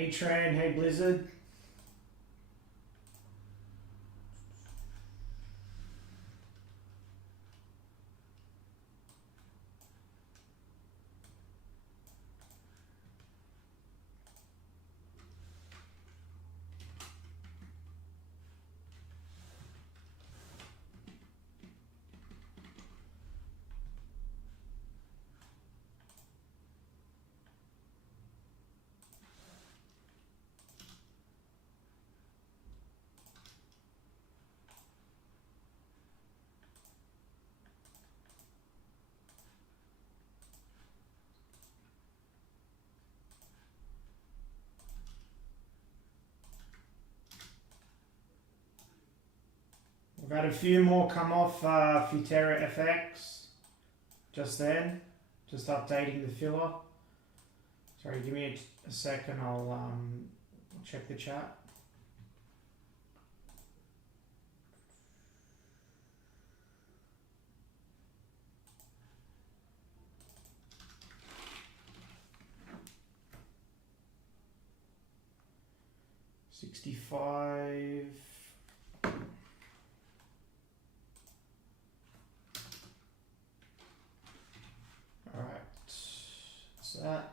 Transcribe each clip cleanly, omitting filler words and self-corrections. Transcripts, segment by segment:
Hey Tran, hey Blizzard. We've had a few more come off Futera FX just then. Just updating the filler. Sorry, give me a second. I'll check the chat. $65. All right, that's that.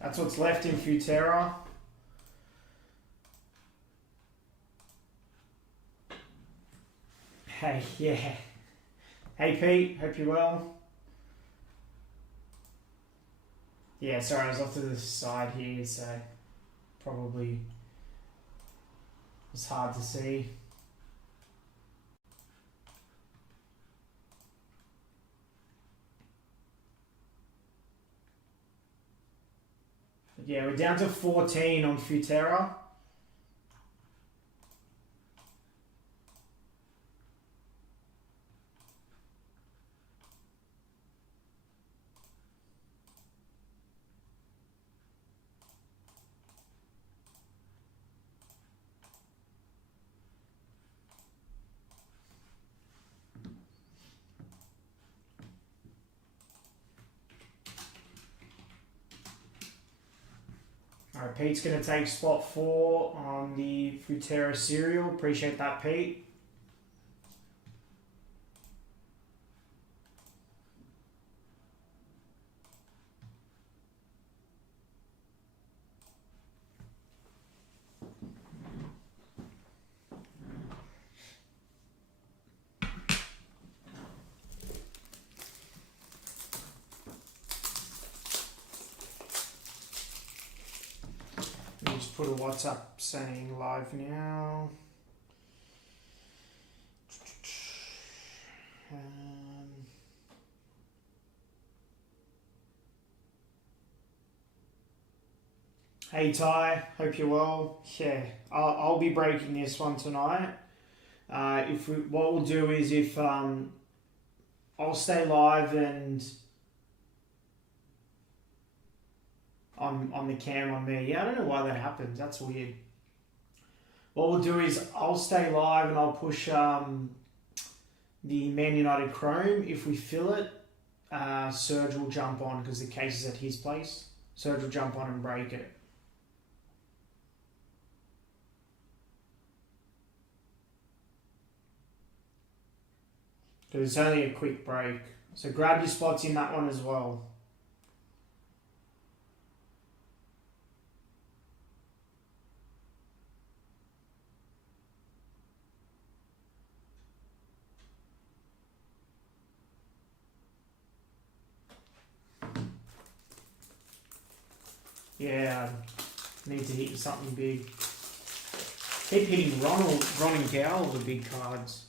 That's what's left in Futera. Hey, yeah. Hey Pete, hope you're well. Yeah, sorry, I was off to the side here, so probably it's hard to see. But yeah, we're down to 14 on Futera. All right, Pete's going to take spot 4 on the Futera cereal. Appreciate that, Pete. Just put a WhatsApp saying live now. Hey Ty, hope you're well. Yeah, I'll be breaking this one tonight. What we'll do is if I'll stay live and on the cam on me. Yeah, I don't know why that happens. That's weird. What we'll do is I'll stay live and I'll push the Man United Chrome. If we fill it, Serge will jump on because the case is at his place. Serge will jump on and break it. Because it's only a quick break. So grab your spots in that one as well. Yeah, need to hit something big. Keep hitting Ron and Gow, the big cards.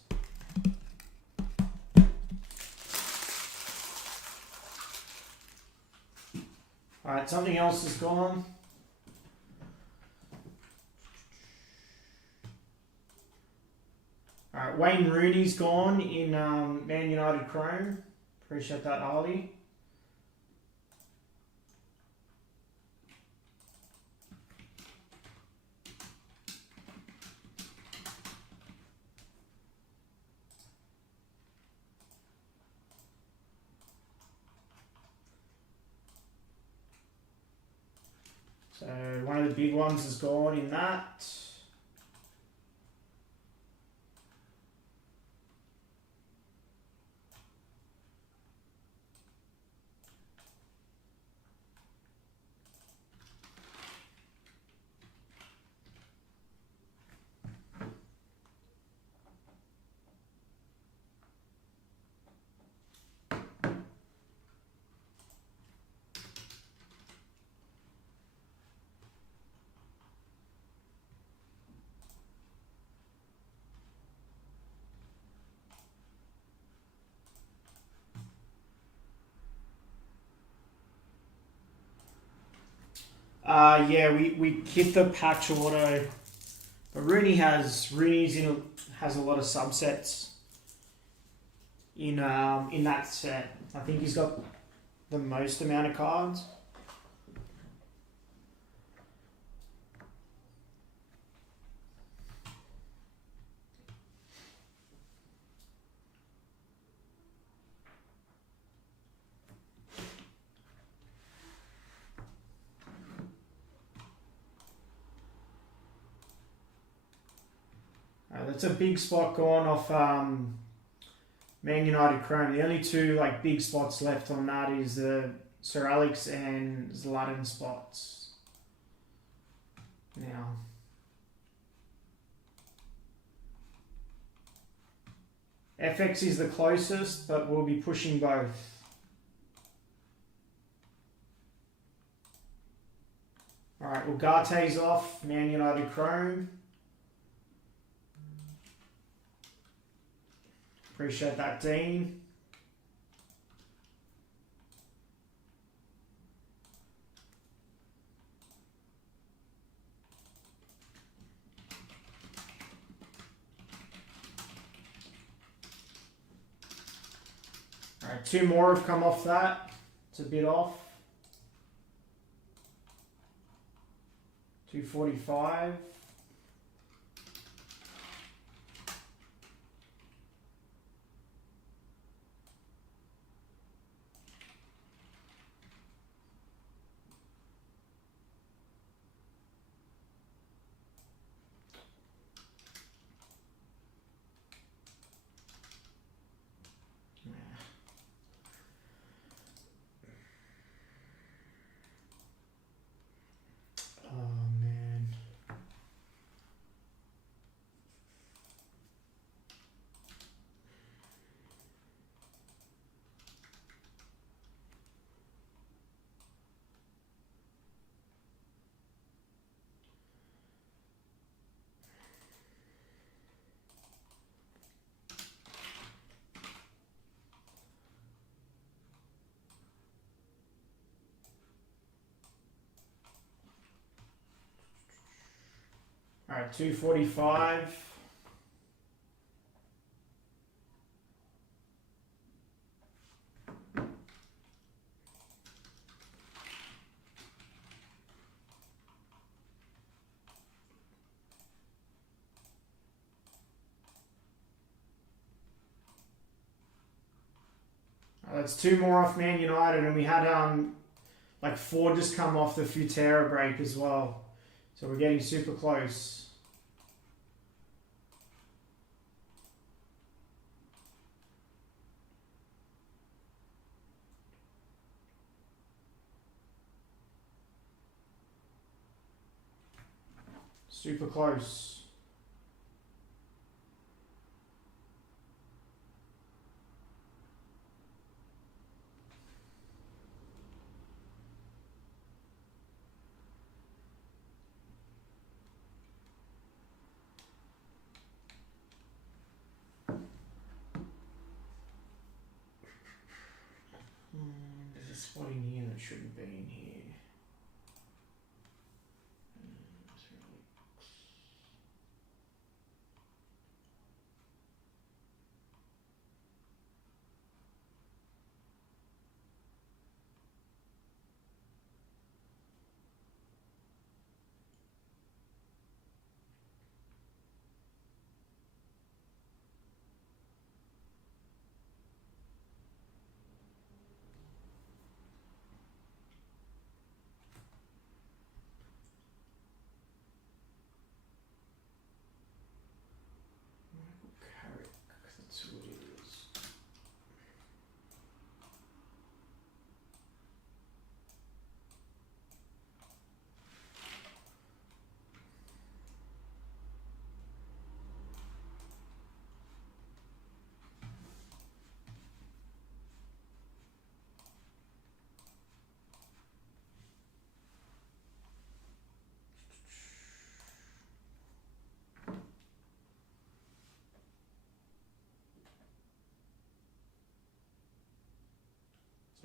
Alright, something else is gone. Alright, Wayne Rooney's gone in Man United Chrome. Appreciate that, Harley. So one of the big ones is gone in that. Yeah, we hit the patch auto, but Rooney has a lot of subsets in that set. I think he's got the most amount of cards. That's a big spot gone off Man United Chrome. The only two like big spots left on that is the Sir Alex and Zlatan spots. Now, FX is the closest, but we'll be pushing both. Alright, Ugate's off, Man United Chrome. Appreciate that, Dean. Alright, two more have come off that. It's a bit off. 245. Alright, 245. That's two more off Man United, and we had like four just come off the Futera break as well. So we're getting super close. Super close. There's a spot in here that shouldn't be in here.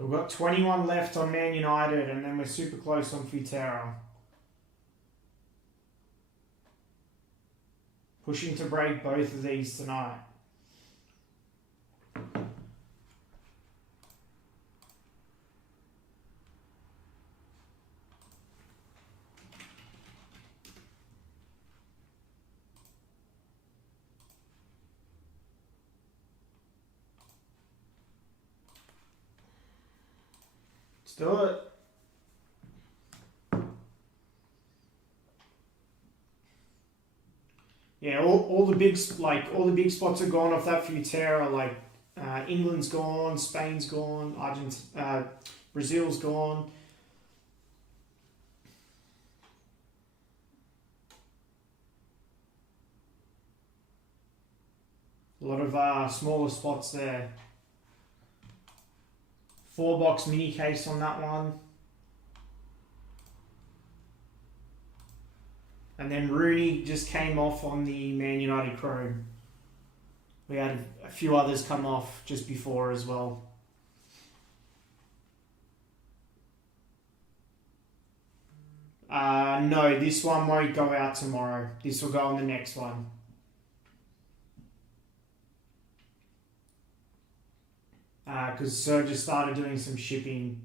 So we've got 21 left on Man United, and then we're super close on Futera. Pushing to break both of these tonight. Let's do it. Yeah, all the big spots are gone off that Futera. Like England's gone, Spain's gone, Brazil's gone. A lot of smaller spots there. 4-box mini case on that one. And then Rooney just came off on the Man United Chrome. We had a few others come off just before as well. No, this one won't go out tomorrow. This will go on the next one. Because Sir just started doing some shipping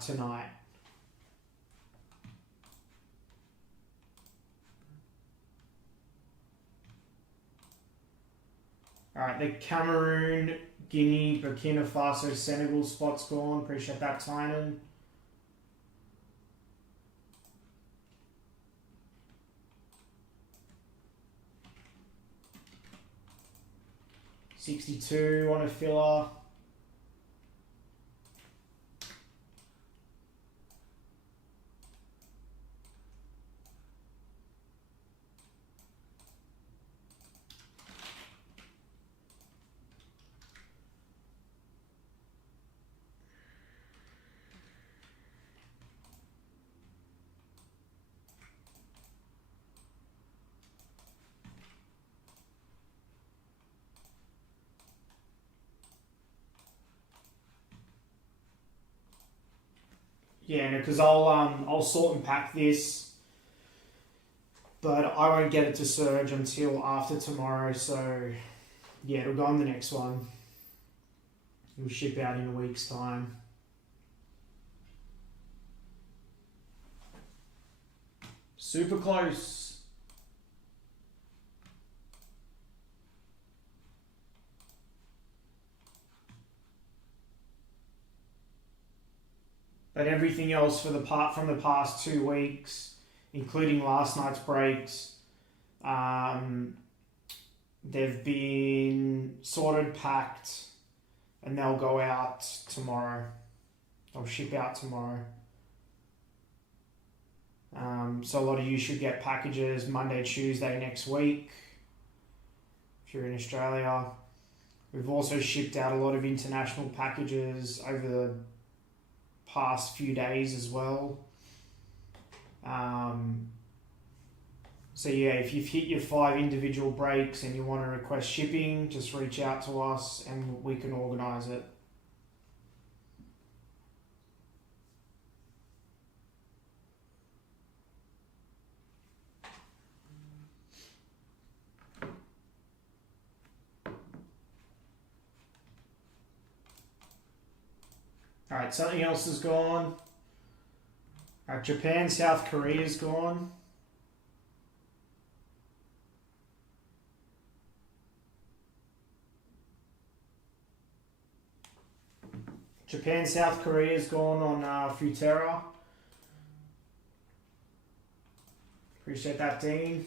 tonight. Alright, the Cameroon, Guinea, Burkina Faso, Senegal spot's gone. Appreciate that, Tynan. $62 on a filler. Yeah, no, because I'll sort and pack this, but I won't get it to Surge until after tomorrow. So yeah, it'll go on the next one. It'll ship out in a week's time. Super close. But everything else from the past 2 weeks, including last night's breaks, they've been sorted, packed, and they'll go out tomorrow. They'll ship out tomorrow. So a lot of you should get packages Monday, Tuesday next week if you're in Australia. We've also shipped out a lot of international packages over the past few days as well. So yeah, if you've hit your 5 individual breaks and you want to request shipping, just reach out to us and we can organise it. Alright, something else is gone. Alright, Japan, South Korea is gone. Japan, South Korea is gone on Futera. Appreciate that, Dean.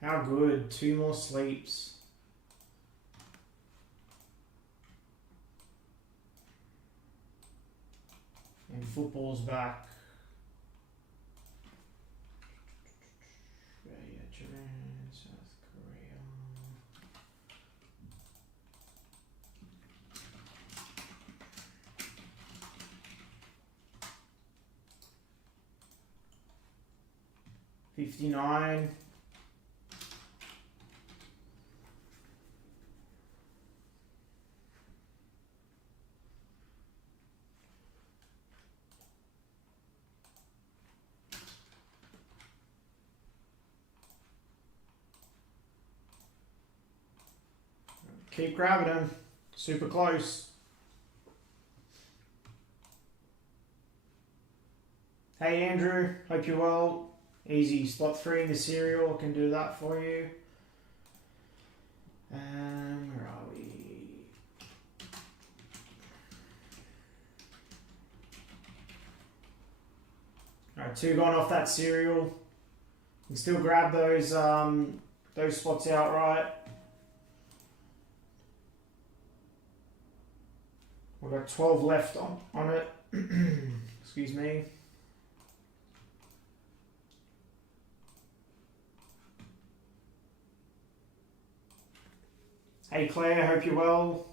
How good. 2 more sleeps. And football's back. Australia, Japan, South Korea. $59. Keep grabbing them. Super close. Hey Andrew, hope you're well. Easy, spot 3 in the serial. I can do that for you. Where are we? Alright, 2 gone off that serial. You can still grab those spots outright. We've got 12 left on it. Excuse me. Hey Claire, hope you're well.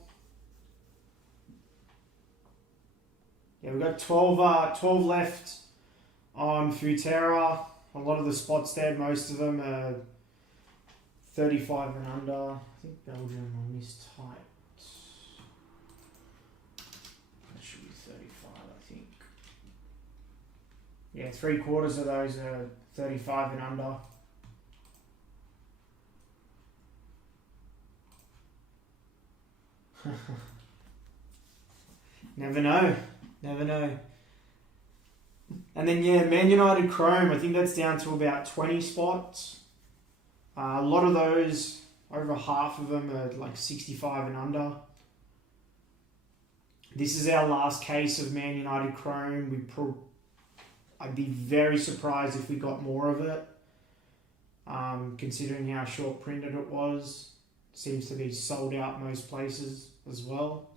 Yeah, we've got 12 left on Futera. A lot of the spots there, most of them are 35 and under. I think Belgium on this type. That should be 35, I think. Yeah, 3/4 of those are 35 and under. Never know. Never know. And then, yeah, Man United Chrome, I think that's down to about 20 spots. A lot of those, over half of them are like 65 and under. This is our last case of Man United Chrome. I'd be very surprised if we got more of it, considering how short printed it was. Seems to be sold out most places as well.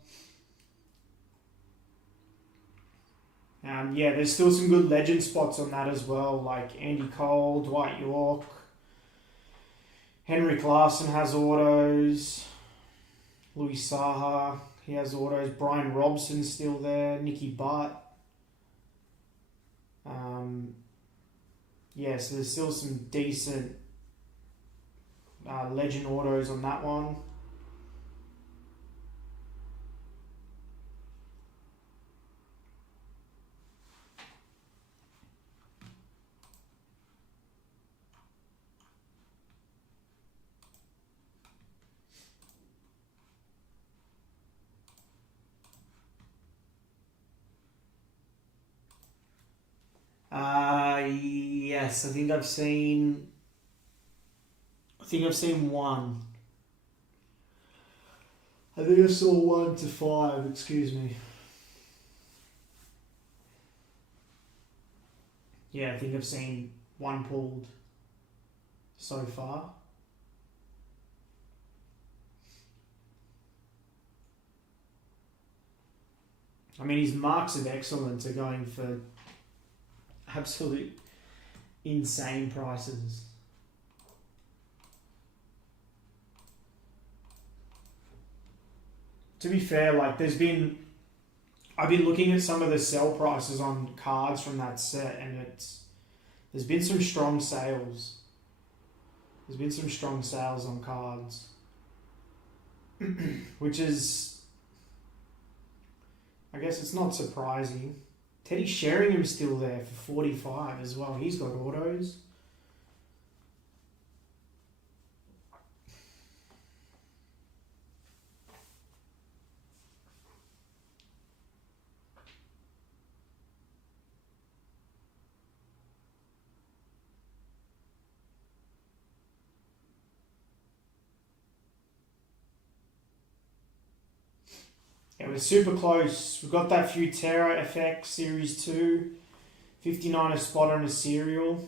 Yeah, there's still some good legend spots on that as well, like Andy Cole, Dwight York, Henrik Larsson has autos, Louis Saha, he has autos, Brian Robson's still there, Nicky Butt. Yeah, so there's still some decent legend autos on that one. Yes, I think I've seen one. I think I saw 1 to 5, excuse me. Yeah, I think I've seen 1 pulled so far. I mean, his marks of excellence are going for absolute insane prices. To be fair, like I've been looking at some of the sell prices on cards from that set, and there's been some strong sales. There's been some strong sales on cards, which is, I guess it's not surprising. Teddy Sheringham's still there for 45 as well. He's got autos. Yeah, we're super close. We've got that Futera FX Series 2, 59 a spot on a serial.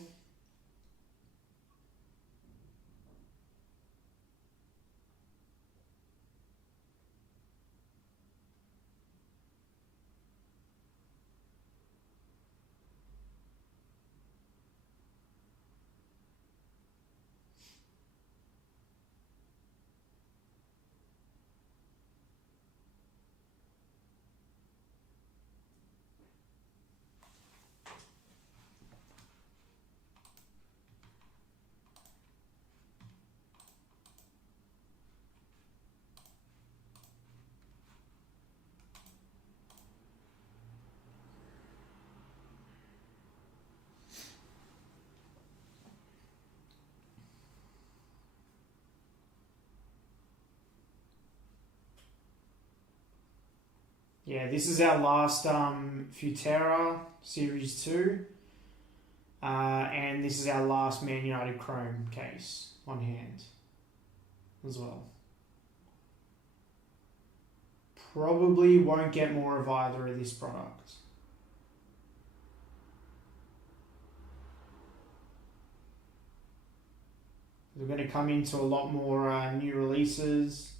Yeah, this is our last Futera Series 2. And this is our last Man United Chrome case on hand as well. Probably won't get more of either of this product. We're going to come into a lot more new releases.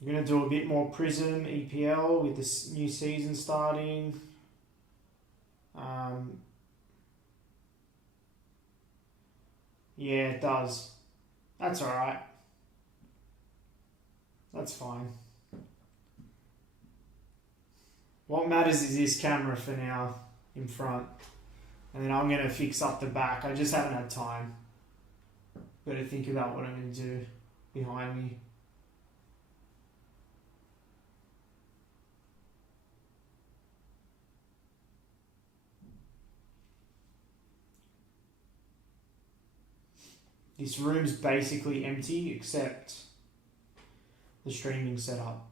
We're going to do a bit more Prism EPL with this new season starting. Yeah, it does. That's alright. That's fine. What matters is this camera for now in front. And then I'm going to fix up the back. I just haven't had time. Got to think about what I'm going to do behind me. This room's basically empty except the streaming setup.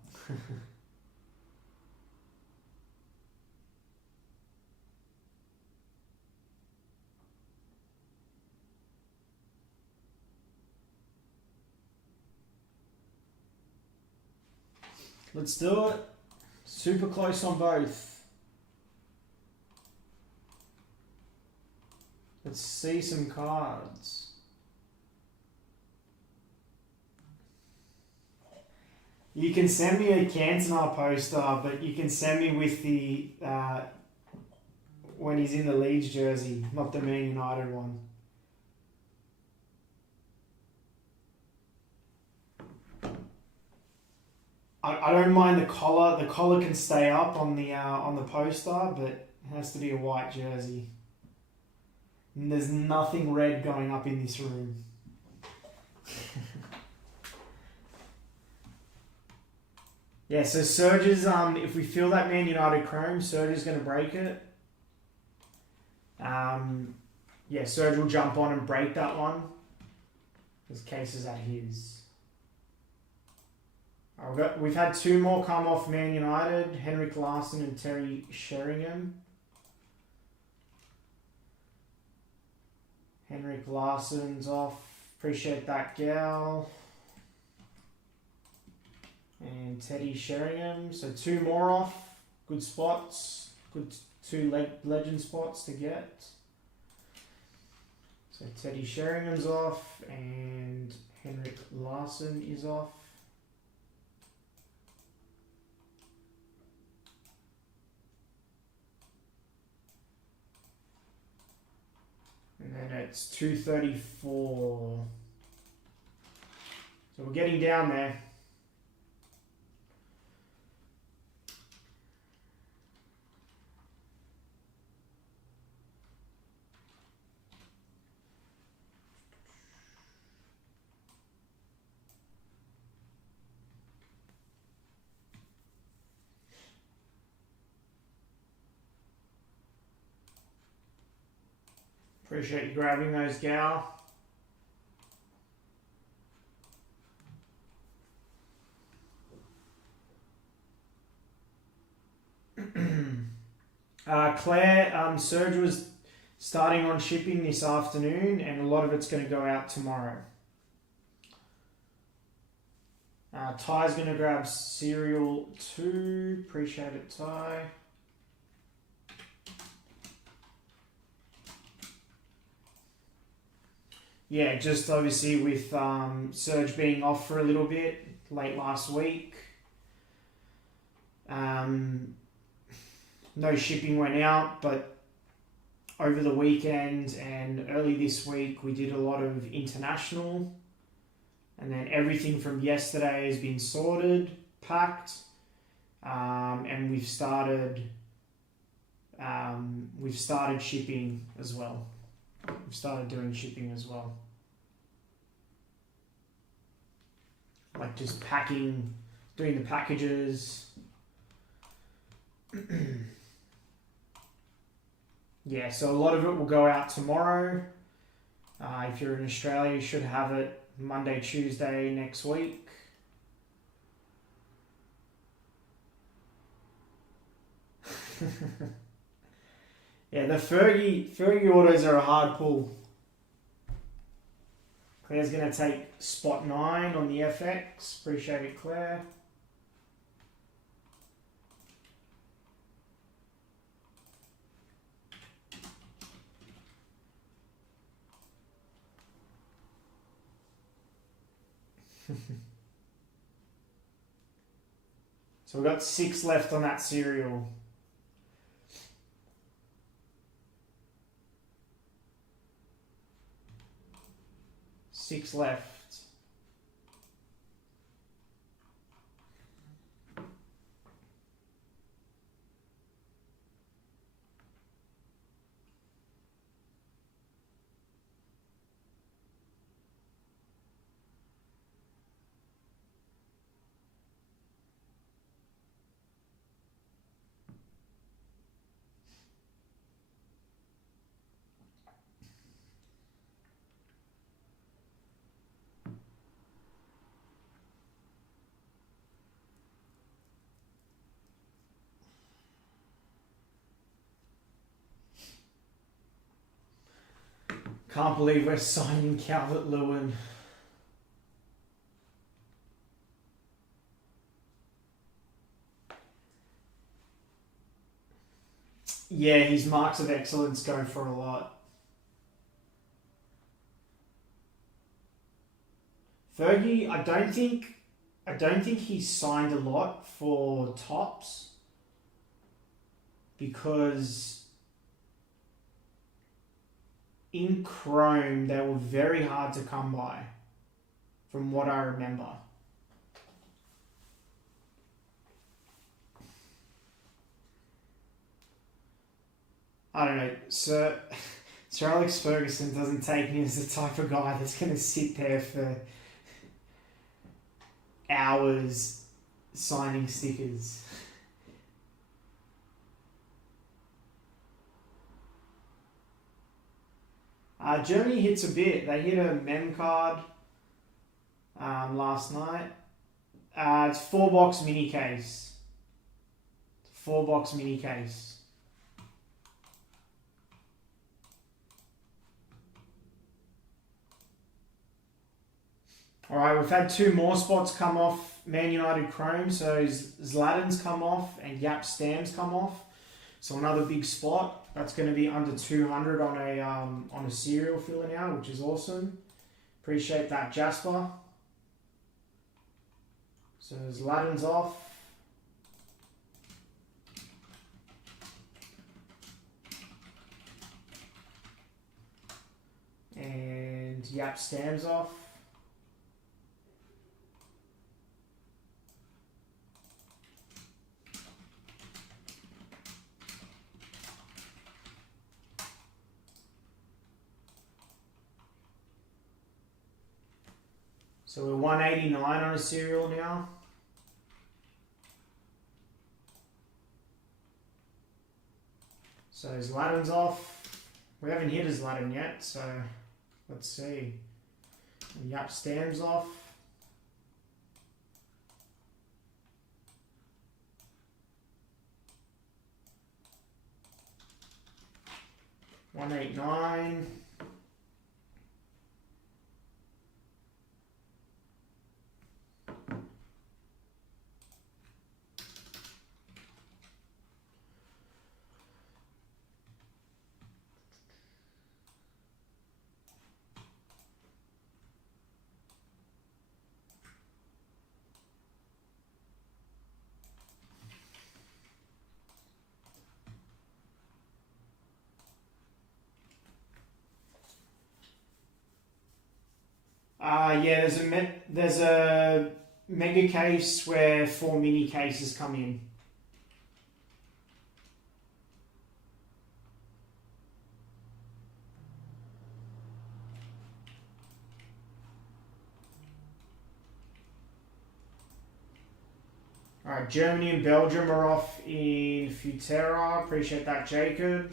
Let's do it. Super close on both. Let's see some cards. You can send me a Cantona poster, but you can send me with the when he's in the Leeds jersey, not the Man United one. I don't mind the collar. The collar can stay up on the poster, but it has to be a white jersey. And there's nothing red going up in this room. Yeah, so Serge's, if we feel that Man United Chrome, Serge is going to break it. Yeah, Serge will jump on and break that one. His case is at his. We've had two more come off Man United, Henrik Larsson and Terry Sheringham. Henrik Larsson's off. Appreciate that, gal. And Teddy Sheringham. So two more off. Good spots. Good two legend spots to get. So Teddy Sheringham's off and Henrik Larsson is off. And then it's 234. So we're getting down there. Appreciate you grabbing those, gal. Claire, Serge was starting on shipping this afternoon and a lot of it's going to go out tomorrow. Ty's going to grab Serial 2. Appreciate it, Ty. Yeah, just obviously with Serge being off for a little bit late last week. No shipping went out, but over the weekend and early this week we did a lot of international, and then everything from yesterday has been sorted, packed, and we've started shipping as well. We've started doing shipping as well. Like just packing, doing the packages. Yeah, so a lot of it will go out tomorrow. If you're in Australia, you should have it Monday, Tuesday next week. Yeah, the Fergie autos are a hard pull. Claire's going to take spot 9 on the FX. Appreciate it, Claire. So we've got 6 left on that serial. Six left. Can't believe we're signing Calvert-Lewin. Yeah, his marks of excellence go for a lot. Fergie, I don't think he's signed a lot for tops because in Chrome they were very hard to come by, from what I remember. I don't know, Sir Alex Ferguson doesn't take me as the type of guy that's going to sit there for hours signing stickers. Germany hits a bit. They hit a mem card last night. It's 4-box mini case. 4-box mini case. Alright, we've had 2 more spots come off Man United Chrome. So Zlatan's come off and Yap Stam's come off. So another big spot. That's going to be under 200 on a serial filler now, which is awesome. Appreciate that, Jasper. So Zlatan's off. And Yap Stam's off. So we're 189 on a serial now. So Zlatan's off. We haven't hit his Zlatan yet, so let's see. Yap Stam's off. $189. Yeah, there's a mega case where 4 mini cases come in. Alright, Germany and Belgium are off in Futera. Appreciate that, Jacob.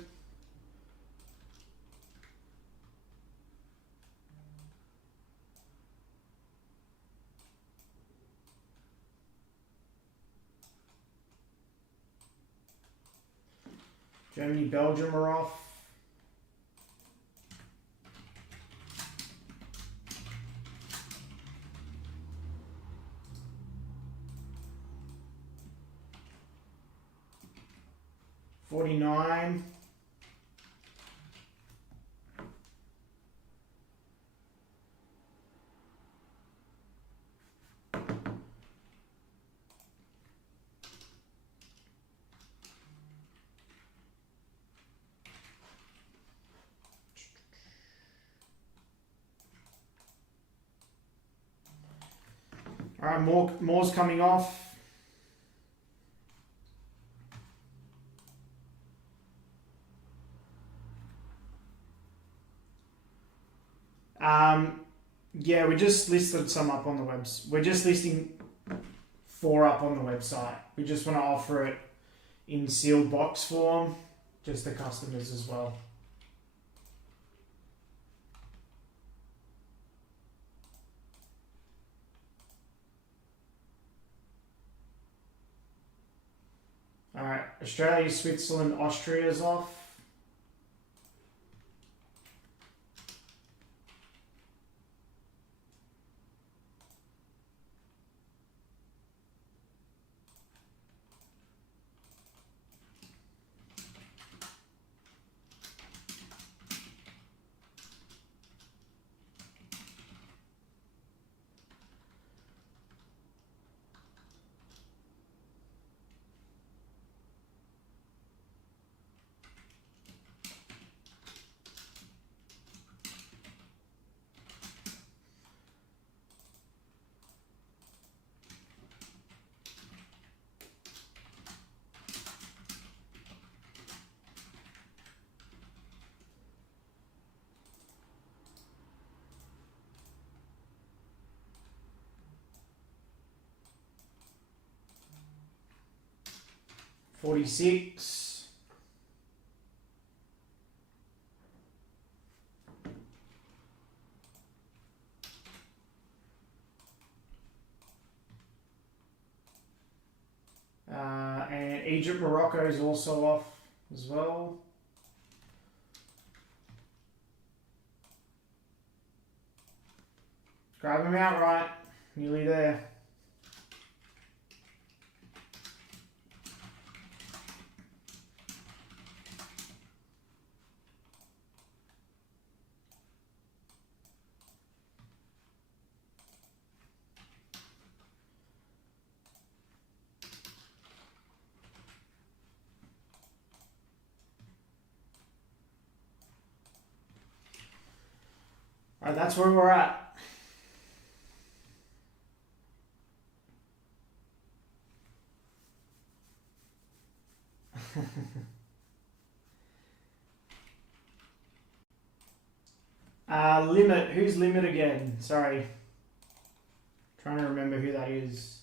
Germany, Belgium are off. $49. All right, more's coming off. Yeah, we just listed some up on the website. We're just listing 4 up on the website. We just want to offer it in sealed box form, just to customers as well. All right, Australia, Switzerland, Austria is off. $46. And Egypt, Morocco is also off as well. Grab them outright. Nearly there. All right, that's where we're at. Limit. Who's Limit again? Sorry. Trying to remember who that is.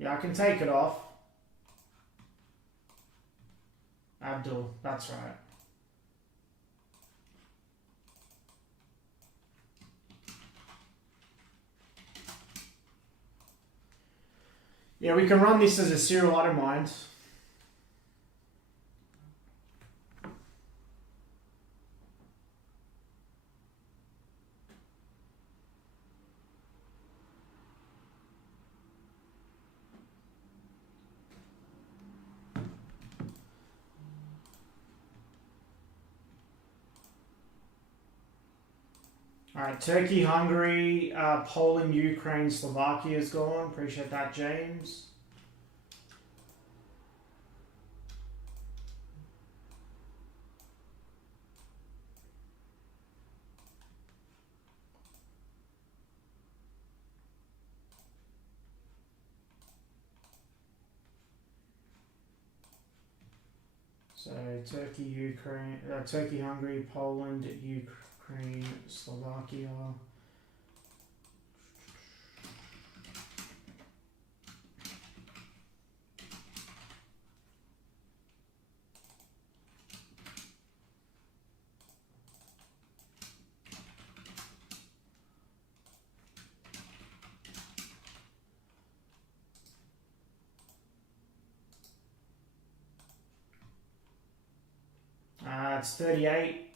Yeah, I can take it off. Abdul, that's right. Yeah, we can run this as a serial, I don't mind. All right, Turkey, Hungary, Poland, Ukraine, Slovakia is gone. Appreciate that, James. So Turkey, Ukraine, Turkey, Hungary, Poland, Ukraine, Slovakia. It's 38.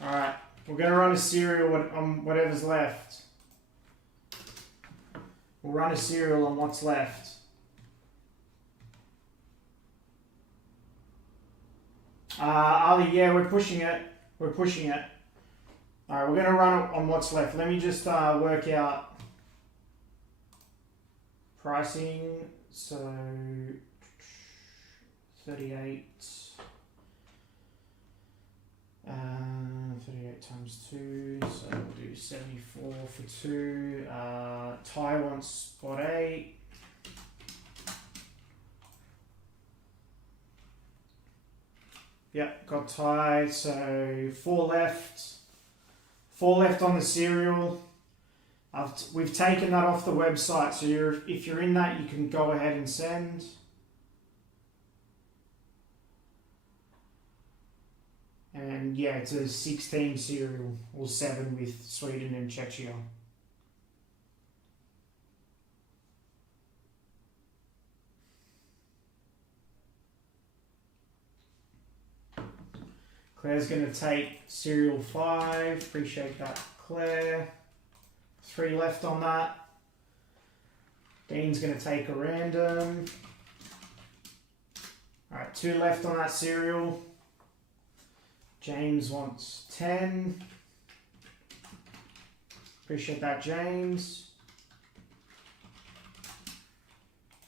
Alright, we're going to run a serial on whatever's left. We'll run a serial on what's left. Ali, yeah, we're pushing it. We're pushing it. Alright, we're going to run it on what's left. Let me just work out pricing. So 38. 38 times 2, so we'll do 74 for 2. Ty wants spot 8. Yep, got Ty, so 4 left. 4 left on the serial. We've taken that off the website, so if you're in that, you can go ahead and send. And yeah, it's a 16 serial, or 7 with Sweden and Czechia. Claire's going to take serial 5. Appreciate that, Claire. 3 left on that. Dean's going to take a random. Alright, 2 left on that serial. James wants 10. Appreciate that, James.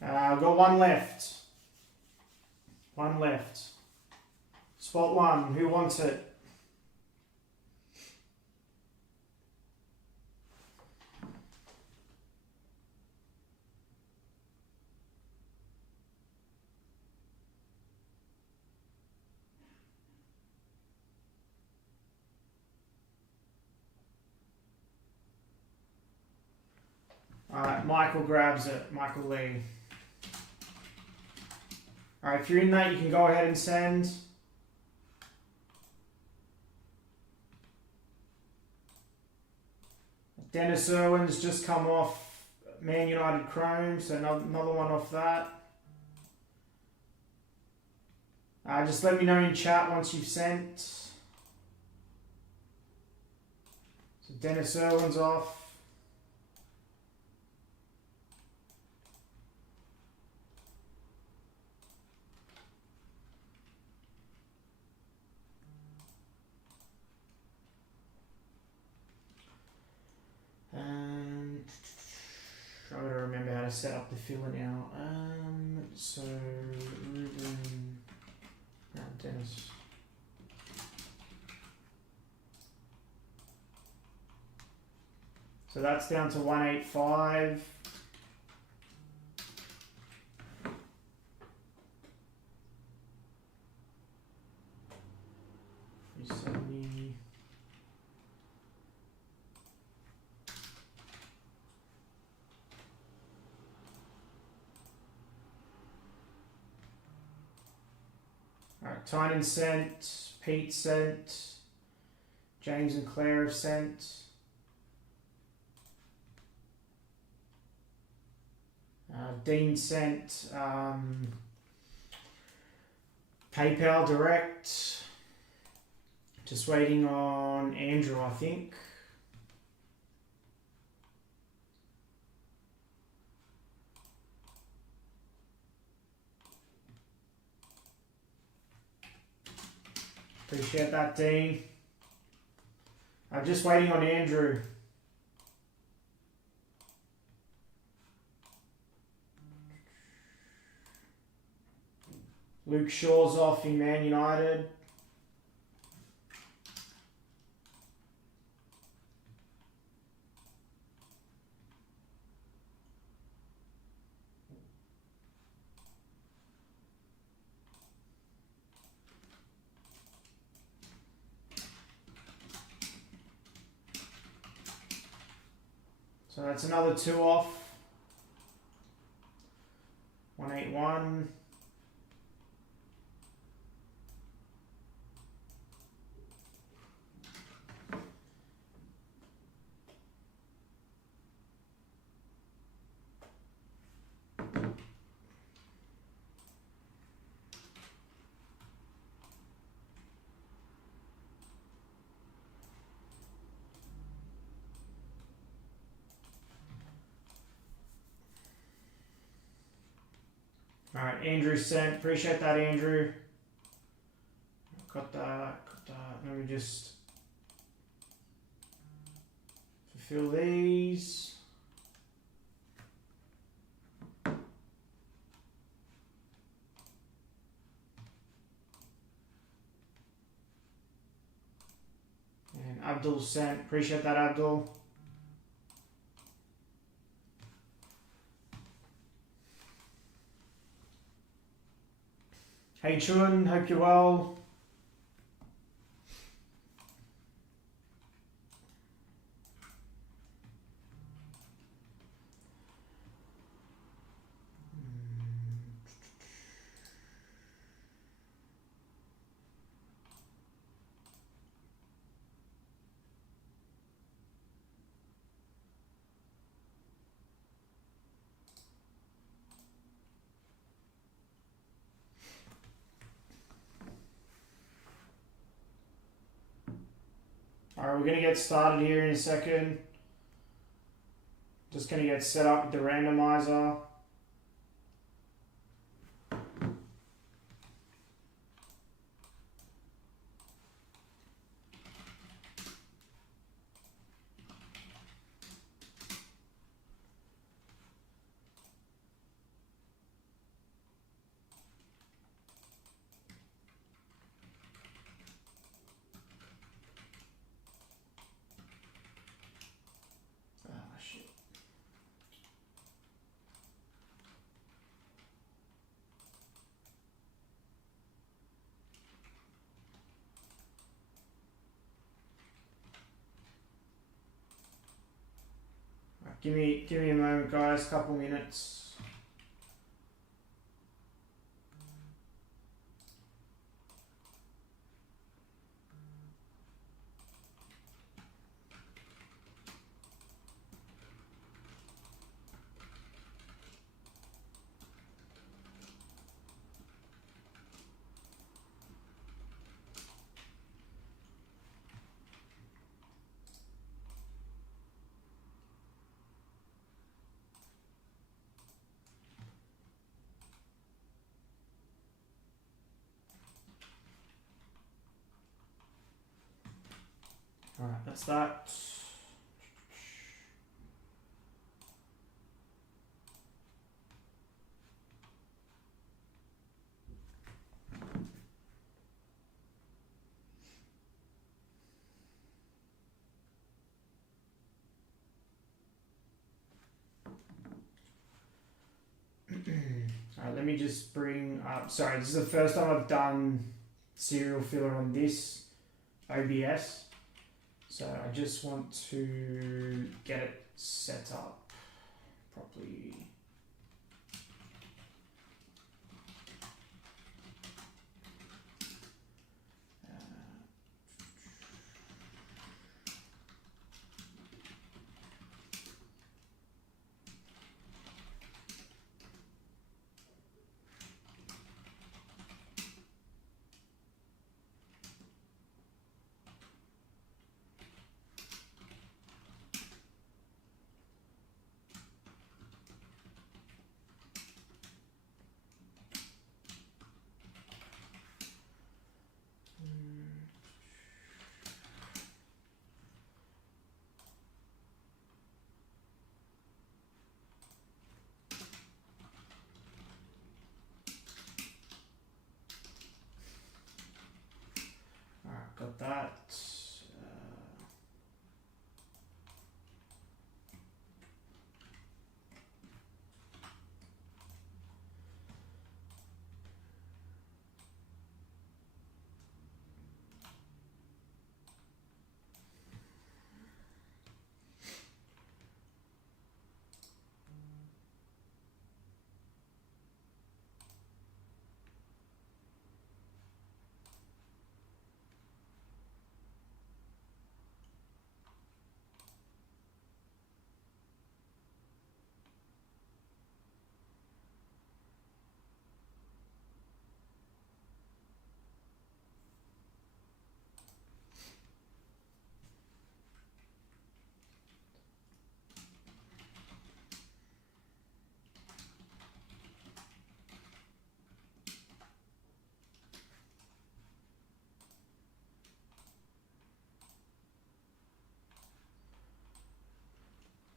I've got 1 left. 1 left. Spot 1. Who wants it? Alright, Michael grabs it. Michael Lee. Alright, if you're in that, you can go ahead and send. Dennis Irwin's just come off Man United Chrome, so another one off that. Just let me know in chat once you've sent. So Dennis Irwin's off. Trying to remember how to set up the filler now. So Ruben, Dennis. So that's down to 185. Alright, Tynan sent, Pete sent, James and Claire have sent. Dean sent PayPal direct. Just waiting on Andrew, I think. Appreciate that, Dean. I'm just waiting on Andrew. Luke Shaw's off in Man United. So that's another 2 off. 181. All right, Andrew sent. Appreciate that, Andrew. Got that. Let me just fulfill these. And Abdul sent. Appreciate that, Abdul. Hey Chun, hope you're well. Alright, we're going to get started here in a second. Just going to get set up with the randomizer. Give me a moment, guys. Couple minutes. Alright, that's that. Alright, let me just bring up, sorry, this is the first time I've done serial filler on this OBS. So I just want to get it set up properly.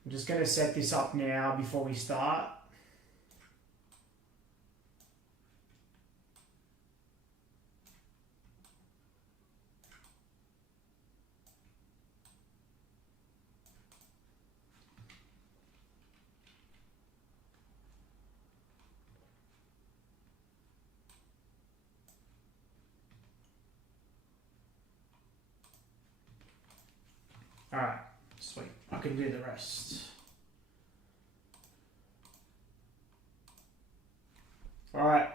I'm just going to set this up now before we start. Alright, sweet. I can do the rest. Alright.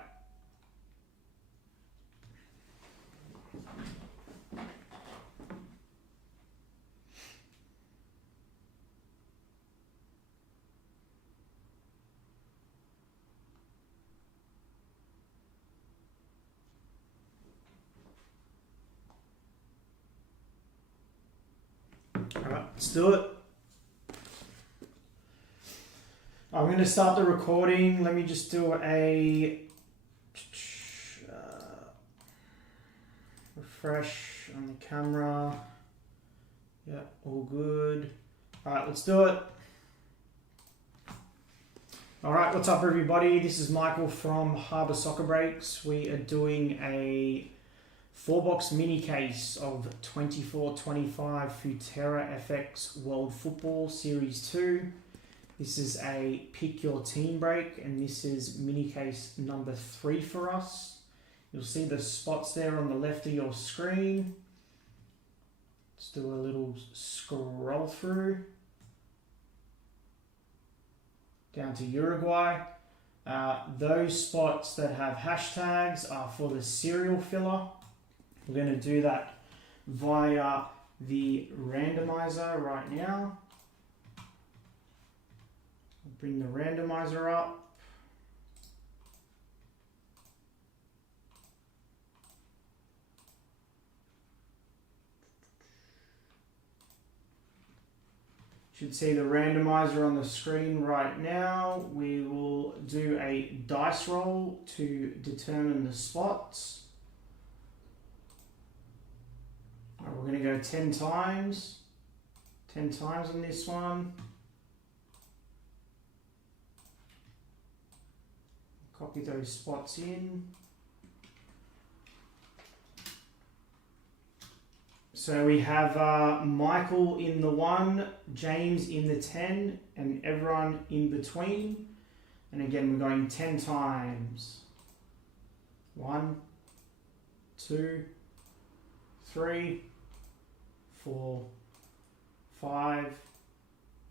Alright, let's do it. I'm going to start the recording. Let me just do a refresh on the camera. Yeah, all good. Alright, let's do it. Alright, what's up everybody? This is Michael from Harbour Soccer Breaks. We are doing a 4-box mini case of 24-25 Futera FX World Football Series 2. This is a pick your team break, and this is mini case number 3 for us. You'll see the spots there on the left of your screen. Let's do a little scroll through down to Uruguay. Those spots that have hashtags are for the serial filler. We're going to do that via the randomizer right now. Bring the randomizer up. Should see the randomizer on the screen right now. We will do a dice roll to determine the spots. Right, we're going to go 10 times. 10 times on this one. Copy those spots in. So we have Michael in the 1, James in the 10, and everyone in between. And again, we're going 10 times. 1, 2, 3, 4, 5,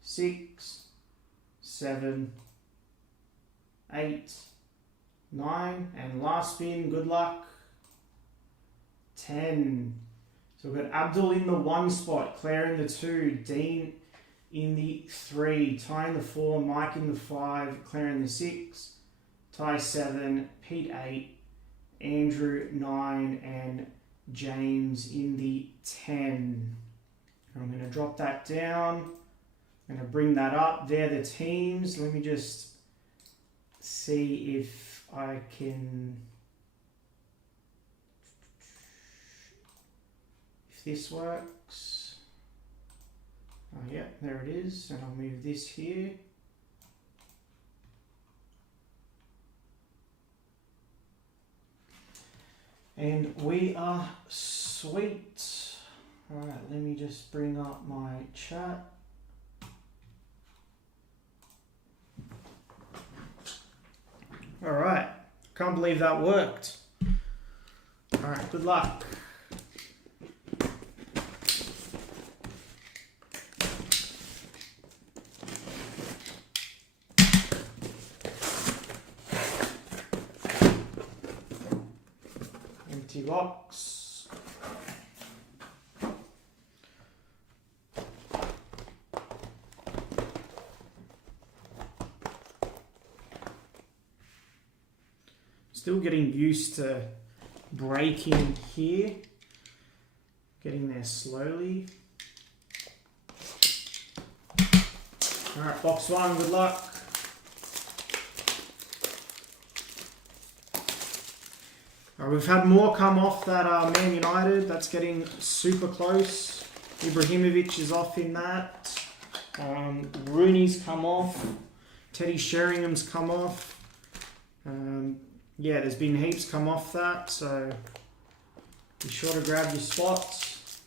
6, 7, 8, 9, and last spin, good luck, 10. So we've got Abdul in the 1 spot, Claire in the 2, Dean in the 3, Ty in the 4, Mike in the 5, Claire in the 6, Ty 7, Pete 8, Andrew 9, and James in the 10. I'm going to drop that down. I'm going to bring that up. They're the teams. Let me just see if I can... if this works. Oh yeah, there it is. And I'll move this here. And we are sweet. All right, let me just bring up my chat. All right, can't believe that worked. All right, good luck. Empty box. Still getting used to breaking here. Getting there slowly. All right, box 1, good luck. We've had more come off that Man United. That's getting super close. Ibrahimovic is off in that. Rooney's come off. Teddy Sheringham's come off. Yeah, there's been heaps come off that, so be sure to grab your spots.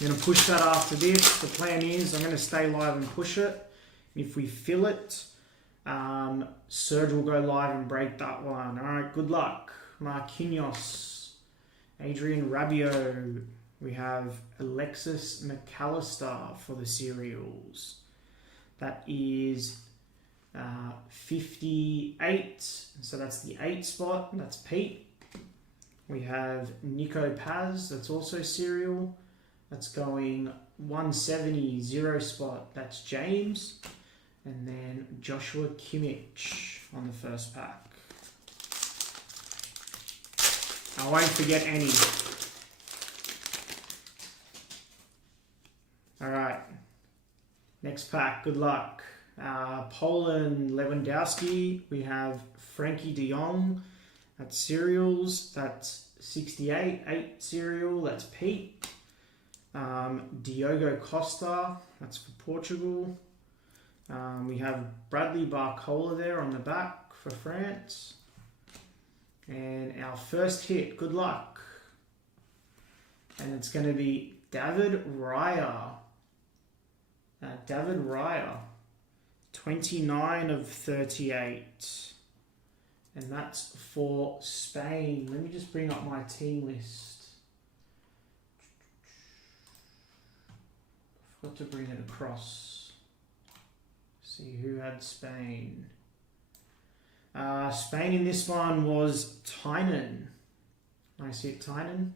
I'm going to push that after this. The plan is I'm going to stay live and push it. If we fill it, Serge will go live and break that one. All right, good luck. Marquinhos, Adrian Rabiot. We have Alexis McAllister for the cereals. That is 58. So that's the 8 spot. That's Pete. We have Nico Paz. That's also cereal. That's going 170, 0 spot. That's James. And then Joshua Kimmich on the first pack. I won't forget any. Alright. Next pack. Good luck. Poland Lewandowski. We have Frankie de Jong. That's cereals. That's 68. 8 cereal. That's Pete. Diogo Costa. That's for Portugal. We have Bradley Barcola there on the back for France. And our first hit, good luck. And it's going to be David Raya. David Raya. 29 of 38. And that's for Spain. Let me just bring up my team list. I forgot to bring it across. See who had Spain. Spain in this one was Tynan. I see it, Tynan.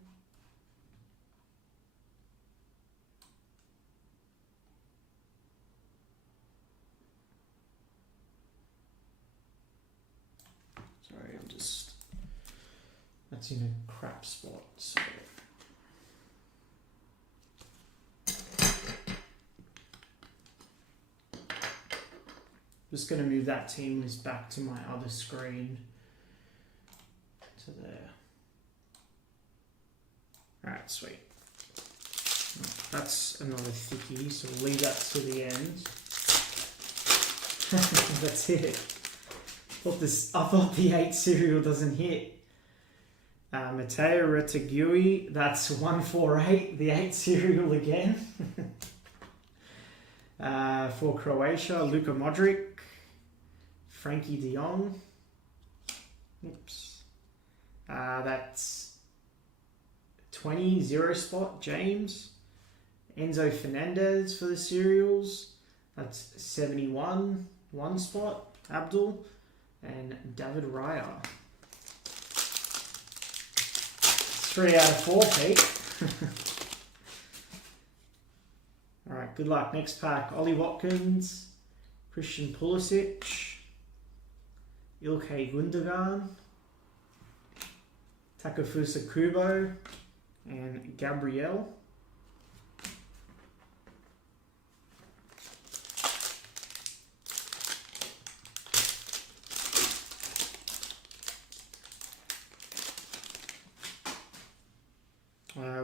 Sorry, I'm just... That's in a crap spot, so... Just going to move that team list back to my other screen. To there. Alright, sweet. That's another thickie, so we'll leave that to the end. That's it. I thought the 8 cereal doesn't hit. Matteo Retegui, that's 148, the 8 cereal again. For Croatia, Luka Modric, Frankie de Jong. Oops. That's 20, 0 spot, James. Enzo Fernandez for the cereals. That's 71, 1 spot, Abdul. And David Raya. 3 out of 4, Pete. Alright, good luck. Next pack. Ollie Watkins, Christian Pulisic, Ilkay Gundogan, Takefusa Kubo, and Gabriel.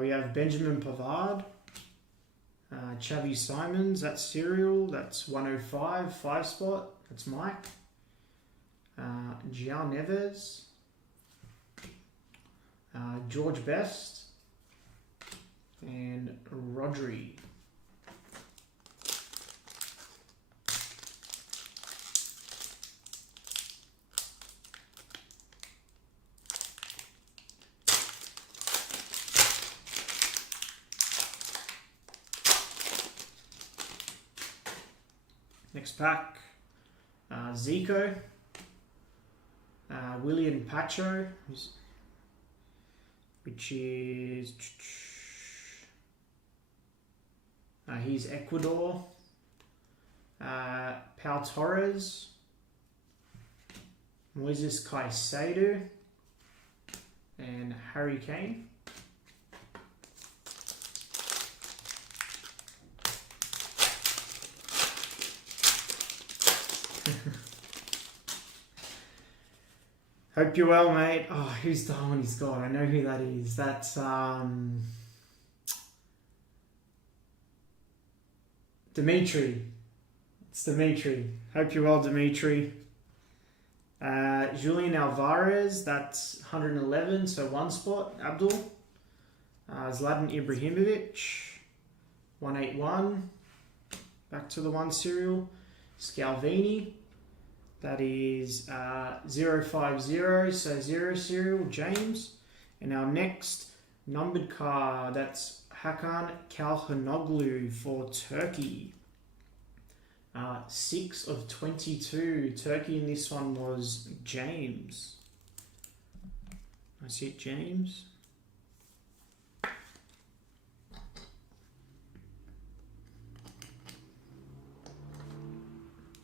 We have Benjamin Pavard. Xavi Simons, that's cereal, that's 105, 5 spot, that's Mike. João Neves, George Best, and Rodri. Next pack, Zico, William Pacho, which is, he's Ecuador, Pau Torres, Moises Caicedo, and Harry Kane. Hope you're well, mate. Oh, who's Darwin? God, I know who that is. That's Dimitri. It's Dimitri. Hope you're well, Dimitri. Julian Alvarez, that's 111, so one spot. Abdul. Zlatan Ibrahimovic, 181. Back to the one serial. Scalvini, that is 050, so 0 serial. James. And our next numbered card, that's Hakan Kalhanoglu for Turkey. 6 of 22. Turkey in this one was James. I see it, James.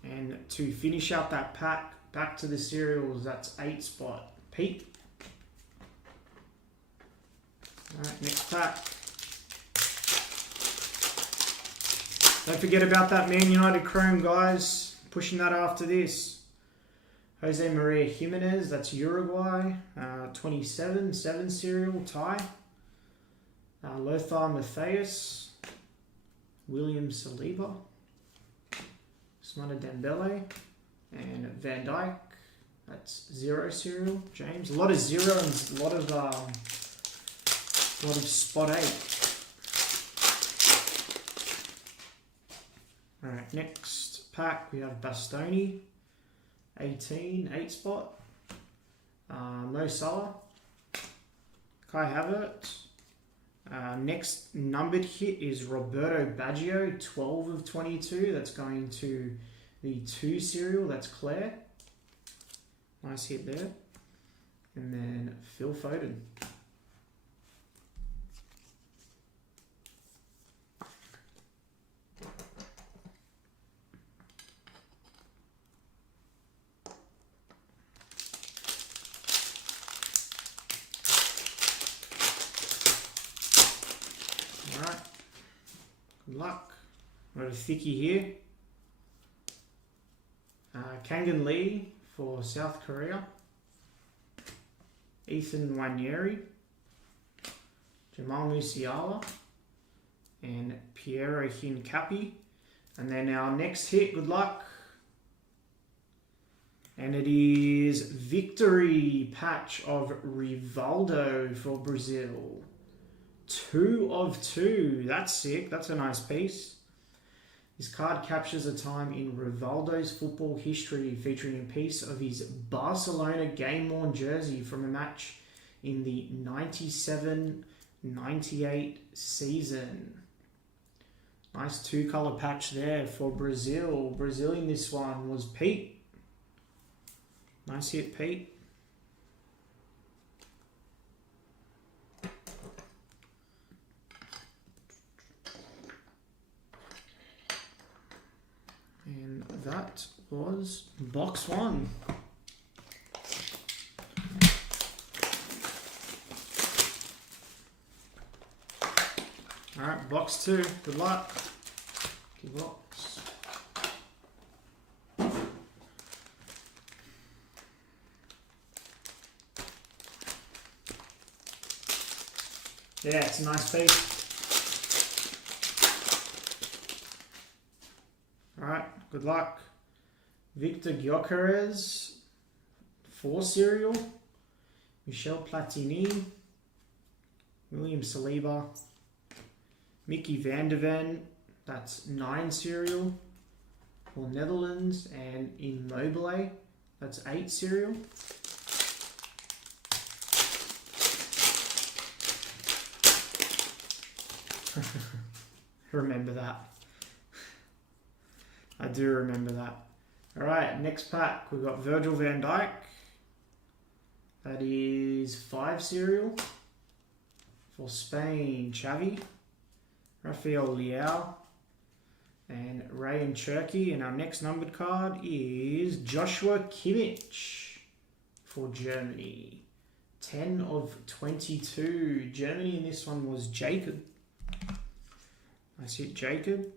And to finish out that pack, back to the serials, that's 8 spot. Pete. Alright, next pack. Don't forget about that Man United Chrome, guys. Pushing that after this. Jose Maria Jimenez, that's Uruguay. 27, 7 serial, tie. Lothar Matthäus. William Saliba. Ousmane Dembele. And Van Dijk. That's 0 serial. James. A lot of 0 and a lot of spot 8. Alright, next pack we have Bastoni, 18, 8 spot. Mo Salah, Kai Havertz. Next numbered hit is Roberto Baggio, 12 of 22. That's going to the 2 serial, that's Claire. Nice hit there. And then Phil Foden. Alright, good luck. We've got a thickie here. Kangan Lee for South Korea. Ethan Wanyeri. Jamal Musiala. And Piero Hincapi. And then our next hit, good luck. And it is Victory Patch of Rivaldo for Brazil. 2 of 2. That's sick. That's a nice piece. This card captures a time in Rivaldo's football history, featuring a piece of his Barcelona game-worn jersey from a match in the 97-98 season. Nice 2-color patch there for Brazil. Brazil in this one was Pete. Nice hit, Pete. And that was box 1. Alright, box 2. Good luck. Good box. Yeah, it's a nice piece. Alright, good luck. Victor Gyökeres, 4 serial. Michel Platini. William Saliba. Mickey van der Ven, that's 9 serial. For Netherlands. And Immobile, that's 8 serial. Remember that. I do remember that. Alright, next pack. We've got Virgil van Dijk. That is 5 serial. For Spain, Xavi. Rafael Leao. And Rayan Cherki. And our next numbered card is Joshua Kimmich for Germany. 10 of 22. Germany in this one was Jacob. I see it, Jacob.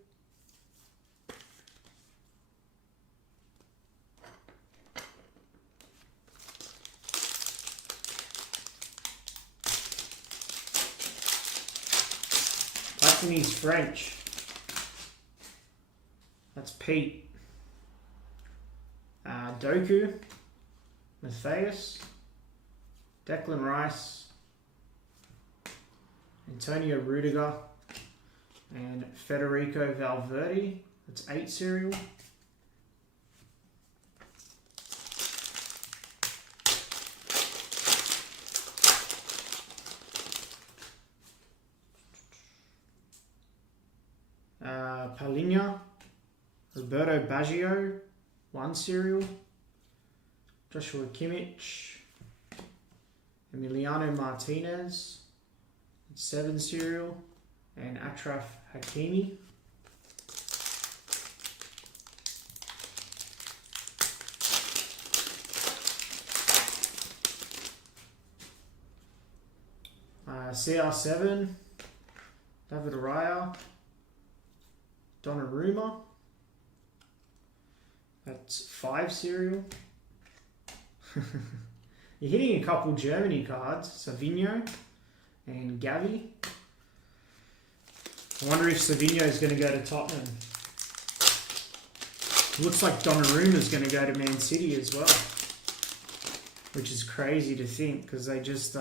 Platini's French. That's Pete. Doku, Matthias, Declan Rice, Antonio Rudiger, and Federico Valverde. That's 8 cereal. Palinha, Roberto Baggio, 1 cereal. Joshua Kimmich, Emiliano Martinez, 7 cereal, and Achraf Hakimi. CR7, David Raya, Donnarumma. That's 5 cereal. You're hitting a couple Germany cards, Savinho and Gavi. I wonder if Savinho is going to go to Tottenham. Looks like Donnarumma is going to go to Man City as well, which is crazy to think because they just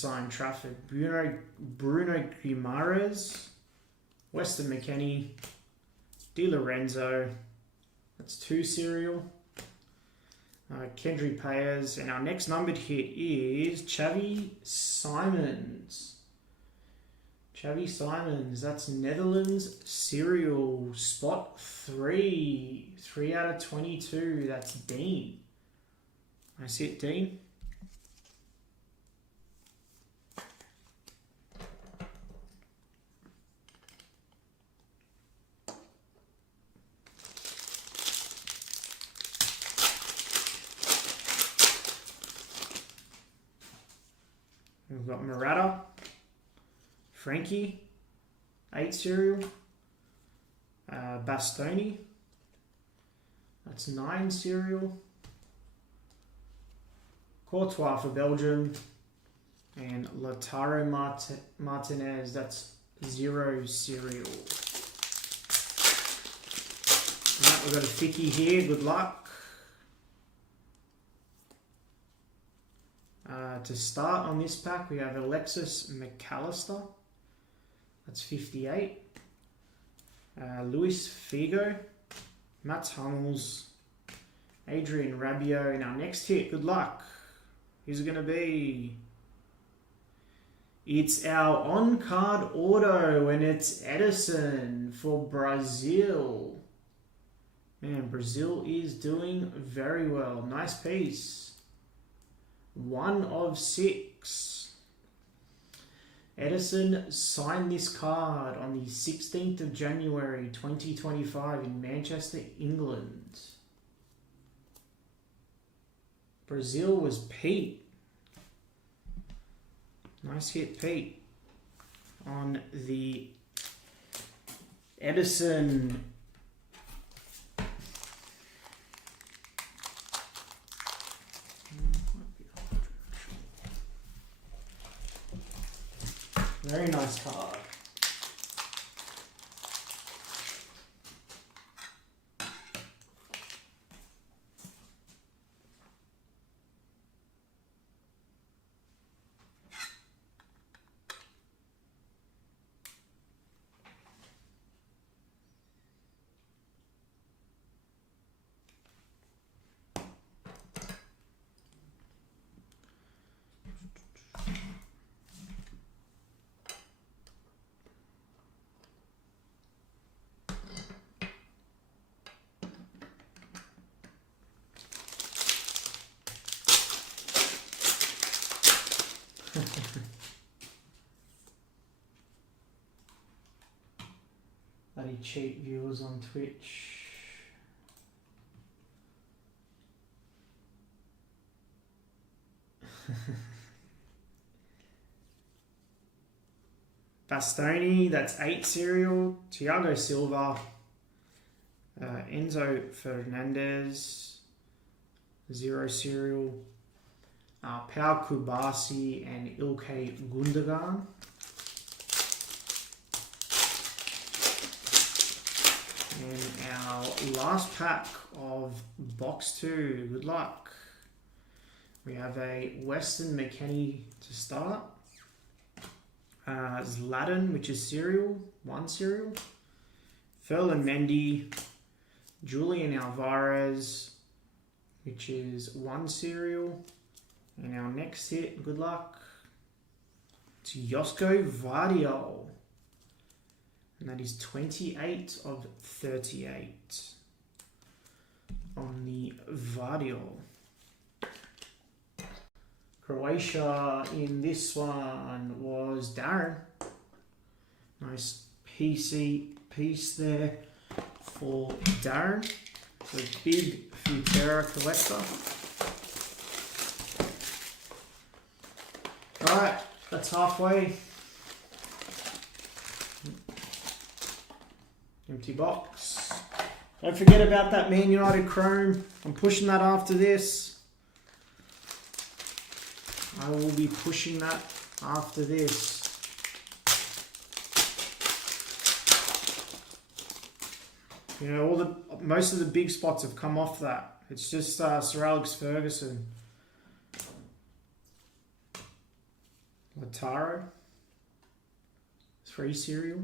signed Trafford. Bruno Guimaraes, Weston McKennie, Di Lorenzo. That's 2 cereal. Kendry Payers. And our next numbered hit is Xavi Simons. Xavi Simons. That's Netherlands cereal. Spot 3. 3 out of 22. That's Dean. Nice hit, Dean. We've got Murata, Frankie, 8 cereal, Bastoni, that's 9 cereal, Courtois for Belgium, and Lautaro Martinez, that's 0 cereal. Right, we've got a Ficky here, good luck. To start on this pack, we have Alexis McAllister. That's 58. Luis Figo, Mats Hummels, Adrian Rabiot. In our next hit, good luck. Who's it going to be? It's our on-card auto, and it's Edison for Brazil. Man, Brazil is doing very well. Nice piece. 1 of 6. Edison signed this card on the 16th of January 2025 in Manchester, England. Brazil was Pete. Nice hit, Pete. On the Edison very nice card. Bloody cheap viewers on Twitch. Bastoni, that's 8 cereal. Thiago Silva, Enzo Fernandez, 0 cereal. Pau Kubasi and Ilkay Gundogan. And our last pack of box 2, good luck. We have a Weston McKennie to start. Zlatan, which is cereal, 1 cereal. Ferland Mendy, Julian Alvarez, which is 1 cereal. And our next hit, good luck, to Josko Vardiol. And that is 28 of 38 on the Vardiol. Croatia in this one was Darren. Nice PC piece there for Darren. The big Futera collector. Alright, that's halfway. Empty box. Don't forget about that Man United Chrome. I'm pushing that after this. I will be pushing that after this. You know, most of the big spots have come off that. It's just Sir Alex Ferguson. Lataro. 3 cereal.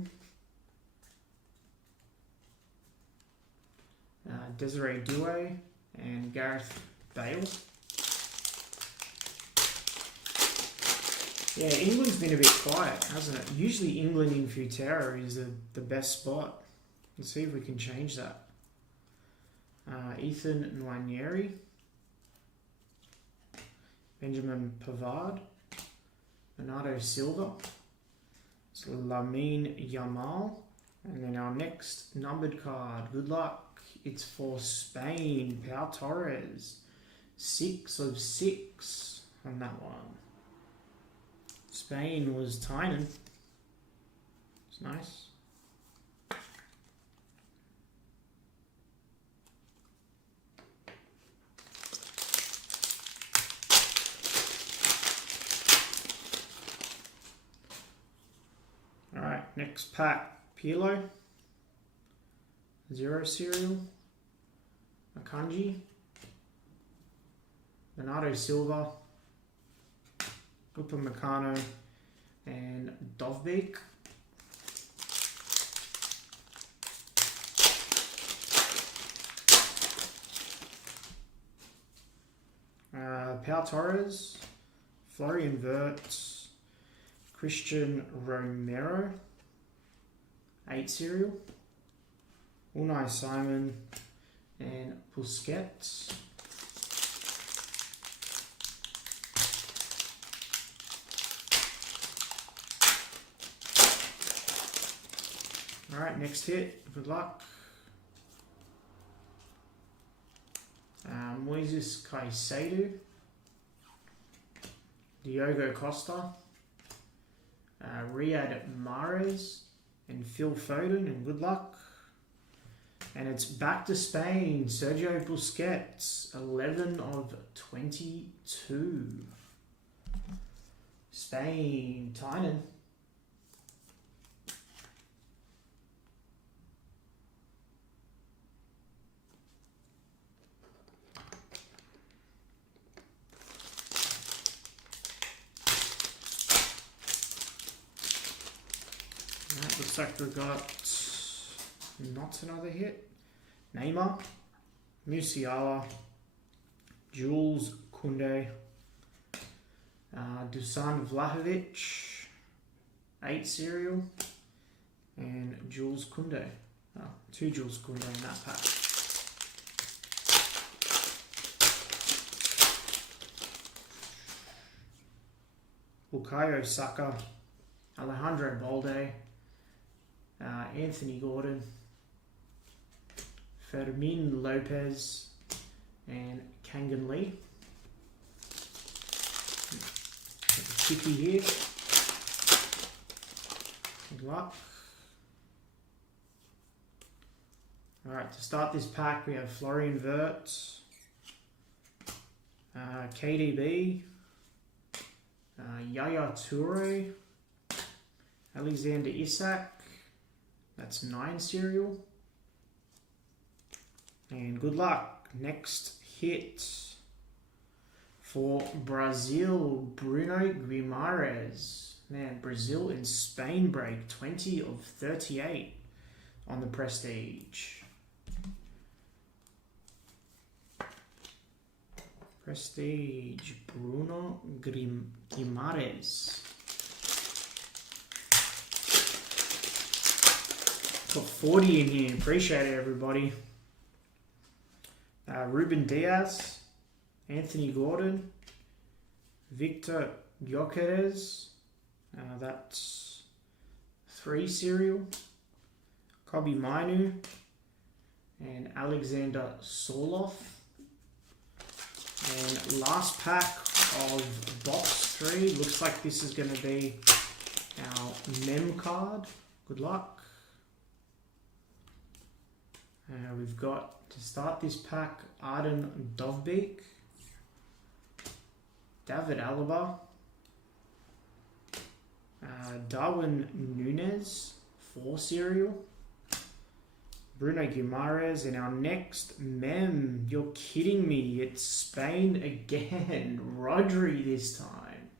Desiree Doué and Gareth Bale. Yeah, England's been a bit quiet, hasn't it? Usually England in Futera is the best spot. Let's see if we can change that. Ethan Nwaneri. Benjamin Pavard. Bernardo Silva. It's Lamine Yamal. And then our next numbered card, good luck. It's for Spain, Pau Torres. 6 of 6 on that one. Spain was Tynan. It's nice. Alright, next pack, Pirlo. 0 cereal. Akanji. Bernardo Silva. Upamecano and Dovbeek. Pau Torres, Florian Wirtz, Christian Romero, 8 cereal, Unai Simon and Busquets. Alright, next hit, good luck. Moises Caicedo, Diogo Costa, Riyad Mahrez, and Phil Foden, and good luck. And it's back to Spain, Sergio Busquets, 11 of 22. Spain, Tynan. Looks like we got not another hit. Neymar, Musiala, Jules Koundé, Dusan Vlahovic, 8 cereal, and Jules Koundé. 2 Jules Koundé in that pack. Bukayo Saka, Alejandro Balde, Anthony Gordon, Fermin Lopez, and Kangan Lee. Chicky here. Good luck. Alright, to start this pack we have Florian Wirtz, KDB, Yaya Toure, Alexander Isak. That's 9 cereal. And good luck. Next hit for Brazil, Bruno Guimarães. Man, Brazil and Spain break 20 of 38 on the Prestige. Prestige, Bruno Guimarães. Got 40 in here. Appreciate it, everybody. Ruben Diaz, Anthony Gordon, Victor Gyökeres. That's 3 serial. Kobe Mainu and Alexander Sorloth. And last pack of box 3. Looks like this is going to be our mem card. Good luck. We've got, to start this pack, Arden Dovbeek, David Alaba, Darwin Núñez, 4 serial, Bruno Guimarães, and our next mem, you're kidding me, it's Spain again, Rodri this time,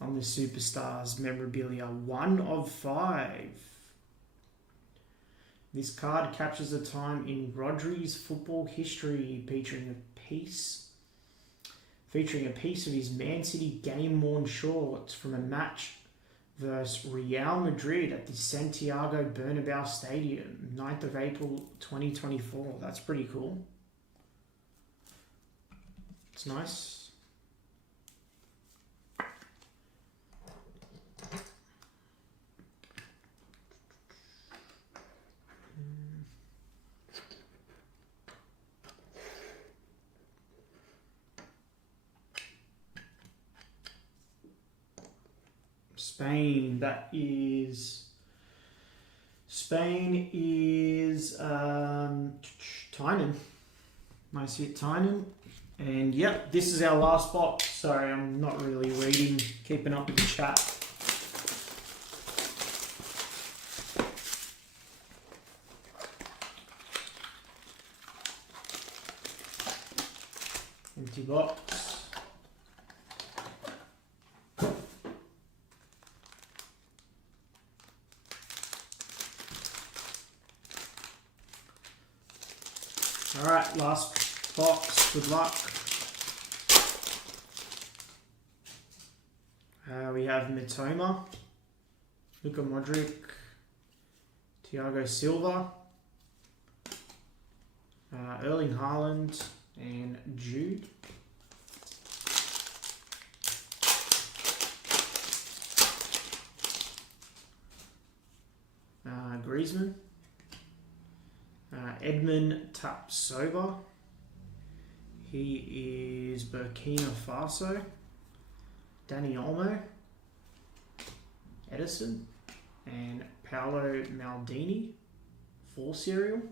on the Superstars memorabilia, 1 of 5. This card captures a time in Rodri's football history, featuring a piece of his Man City game-worn shorts from a match versus Real Madrid at the Santiago Bernabeu Stadium, 9th of April 2024. That's pretty cool. It's nice. Spain, Spain is Tynan. Nice hit, Tynan. And yep, this is our last box. Sorry, I'm not really reading, keeping up with the chat. Empty box. Alright, last box, good luck. We have Mitoma, Luka Modric, Thiago Silva, Erling Haaland, and Jude. Griezmann. Edmund Tapsoba. He is Burkina Faso. Dani Olmo. Edison. And Paolo Maldini. 4 serial.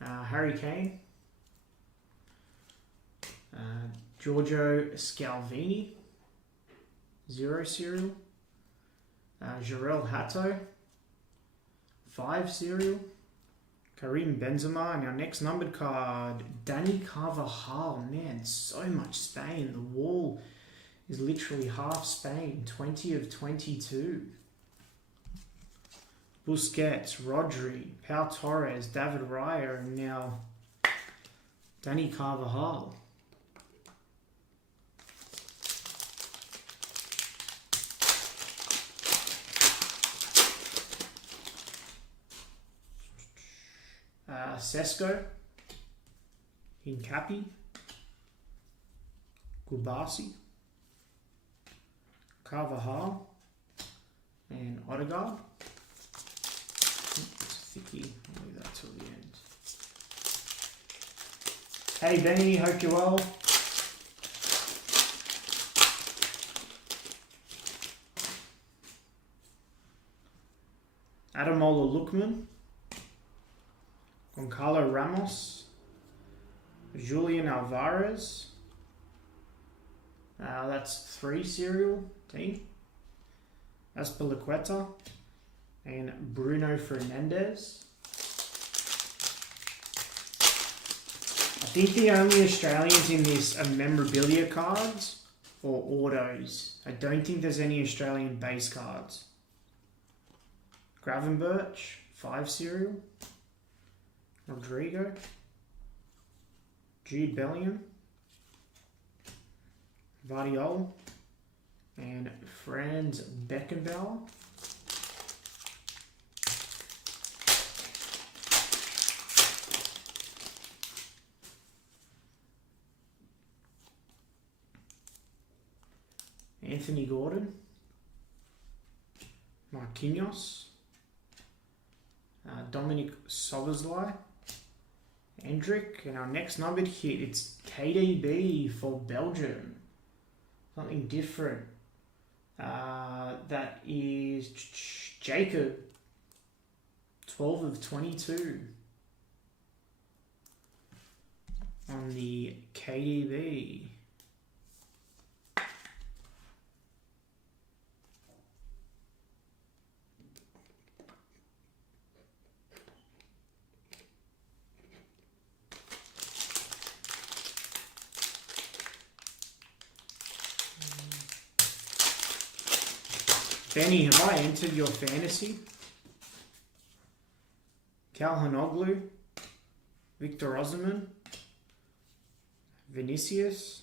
Harry Kane. Giorgio Scalvini, 0 serial. Jarell Hato, 5 serial. Karim Benzema, and our next numbered card, Dani Carvajal. Man, so much Spain. The wall is literally half Spain, 20 of 22. Busquets, Rodri, Pau Torres, David Raya, and now Dani Carvajal. Sesko, Hincapi, Gubasi, Carvajal, and Odegaard. It's a thickie. I'll leave that till the end. Hey Benny, hope you're well. Ademola Lookman, Goncalo Ramos, Julian Alvarez, That's 3 serial team. Azpilicueta and Bruno Fernandes. I think the only Australians in this are memorabilia cards or autos. I don't think there's any Australian base cards. Gravenberch, 5 serial. Rodrigo. Jude Bellingham. Vardiol. And Franz Beckenbauer. Anthony Gordon, Marquinhos, Dominic Soboslai, Hendrick, and our next numbered hit, it's KDB for Belgium. Something different. That is Jacob, 12 of 22 on the KDB. Benny, have I entered your fantasy? Calhanoglu, Victor Osimhen, Vinicius,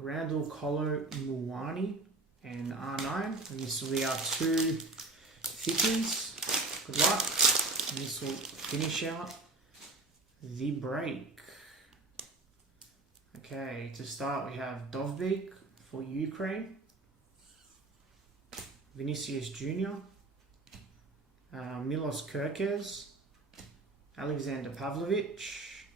Randall Colo Muwani, and R9. And this will be our 2 thickies. Good luck. And this will finish out the break. Okay, to start we have Dovbyk for Ukraine, Vinicius Jr., Milos Kerkez, Alexander Pavlovich,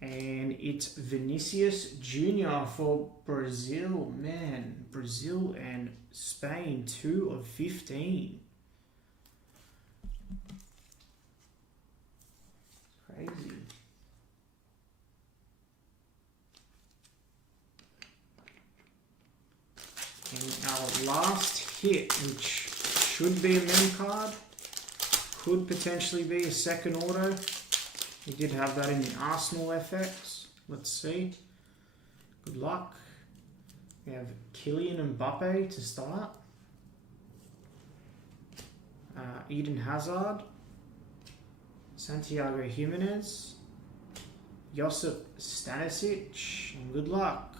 and it's Vinicius Jr. for Brazil. Man, Brazil and Spain, 2 of 15. Crazy. And our last hit, which should be a mem card, could potentially be a second auto. We did have that in the Arsenal FX. Let's see. Good luck. We have Kylian Mbappe to start. Eden Hazard. Santiago Jimenez. Josip Stanisic. And good luck.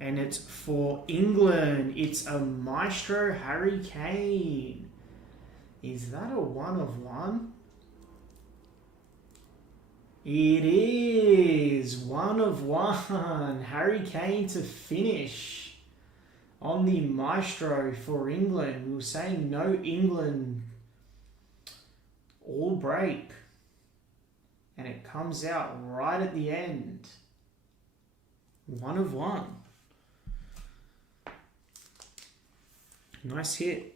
And it's for England. It's a Maestro Harry Kane. Is that a 1 of 1? It is 1 of 1. Harry Kane to finish on the Maestro for England. We were saying no England all break. And it comes out right at the end. 1 of 1. Nice hit.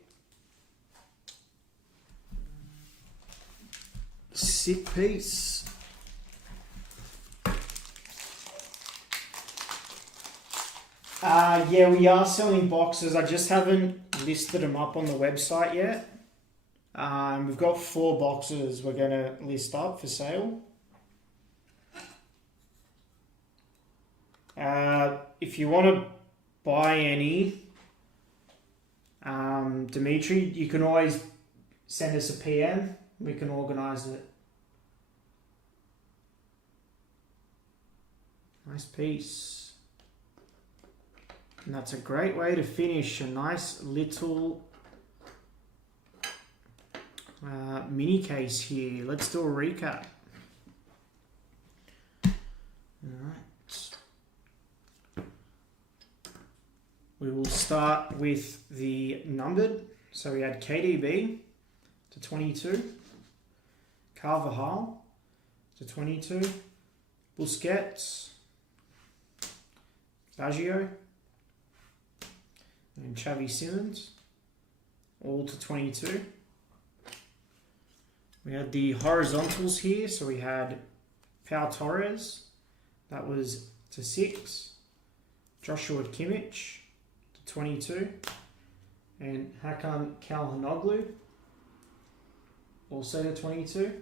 Sick piece. Yeah, we are selling boxes. I just haven't listed them up on the website yet. We've got 4 boxes we're going to list up for sale. If you want to buy any, Dimitri, you can always send us a PM. We can organise it. Nice piece. And that's a great way to finish a nice little mini case here. Let's do a recap. Alright. We will start with the numbered. So we had KDB to 22, Carvajal to 22, Busquets, Baggio, and Xavi Simons, all to 22. We had the horizontals here, so we had Pau Torres, that was to 6. Joshua Kimmich to 22. And Hakan Calhanoglu, also to 22.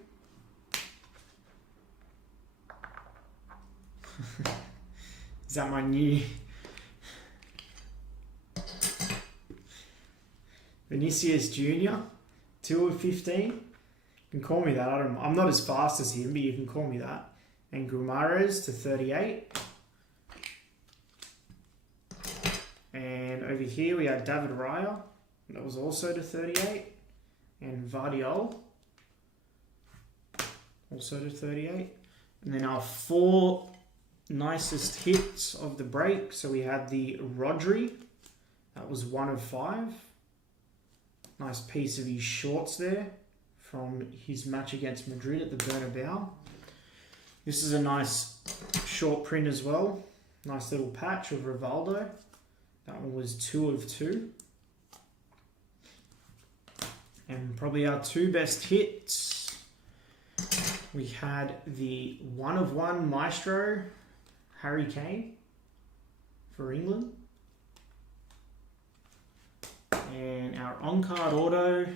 Is that my new Vinicius Jr. 2 of 15? You can call me that. I'm not as fast as him, but you can call me that. And Gumares to 38. And over here we had David Raya. That was also to 38. And Vardiol. Also to 38. And then our 4 nicest hits of the break. So we had the Rodri. That was 1 of 5. Nice piece of his shorts there from his match against Madrid at the Bernabeu. This is a nice short print as well. Nice little patch of Rivaldo. That one was 2 of 2. And probably our 2 best hits. We had the 1 of 1 Maestro, Harry Kane, for England. And our on-card auto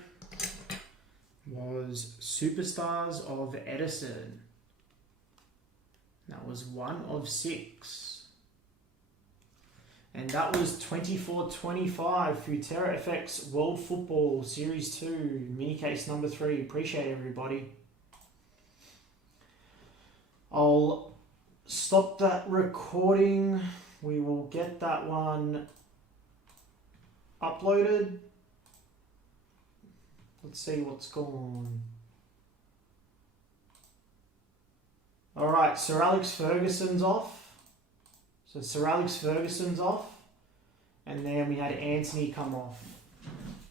was Superstars of Edison. That was 1 of 6. And that was 24-25 Futera FX World Football Series 2, mini case number 3. Appreciate everybody. I'll stop that recording. We will get that one uploaded. Let's see what's going on. Alright, Sir Alex Ferguson's off. So Sir Alex Ferguson's off. And then we had Anthony come off.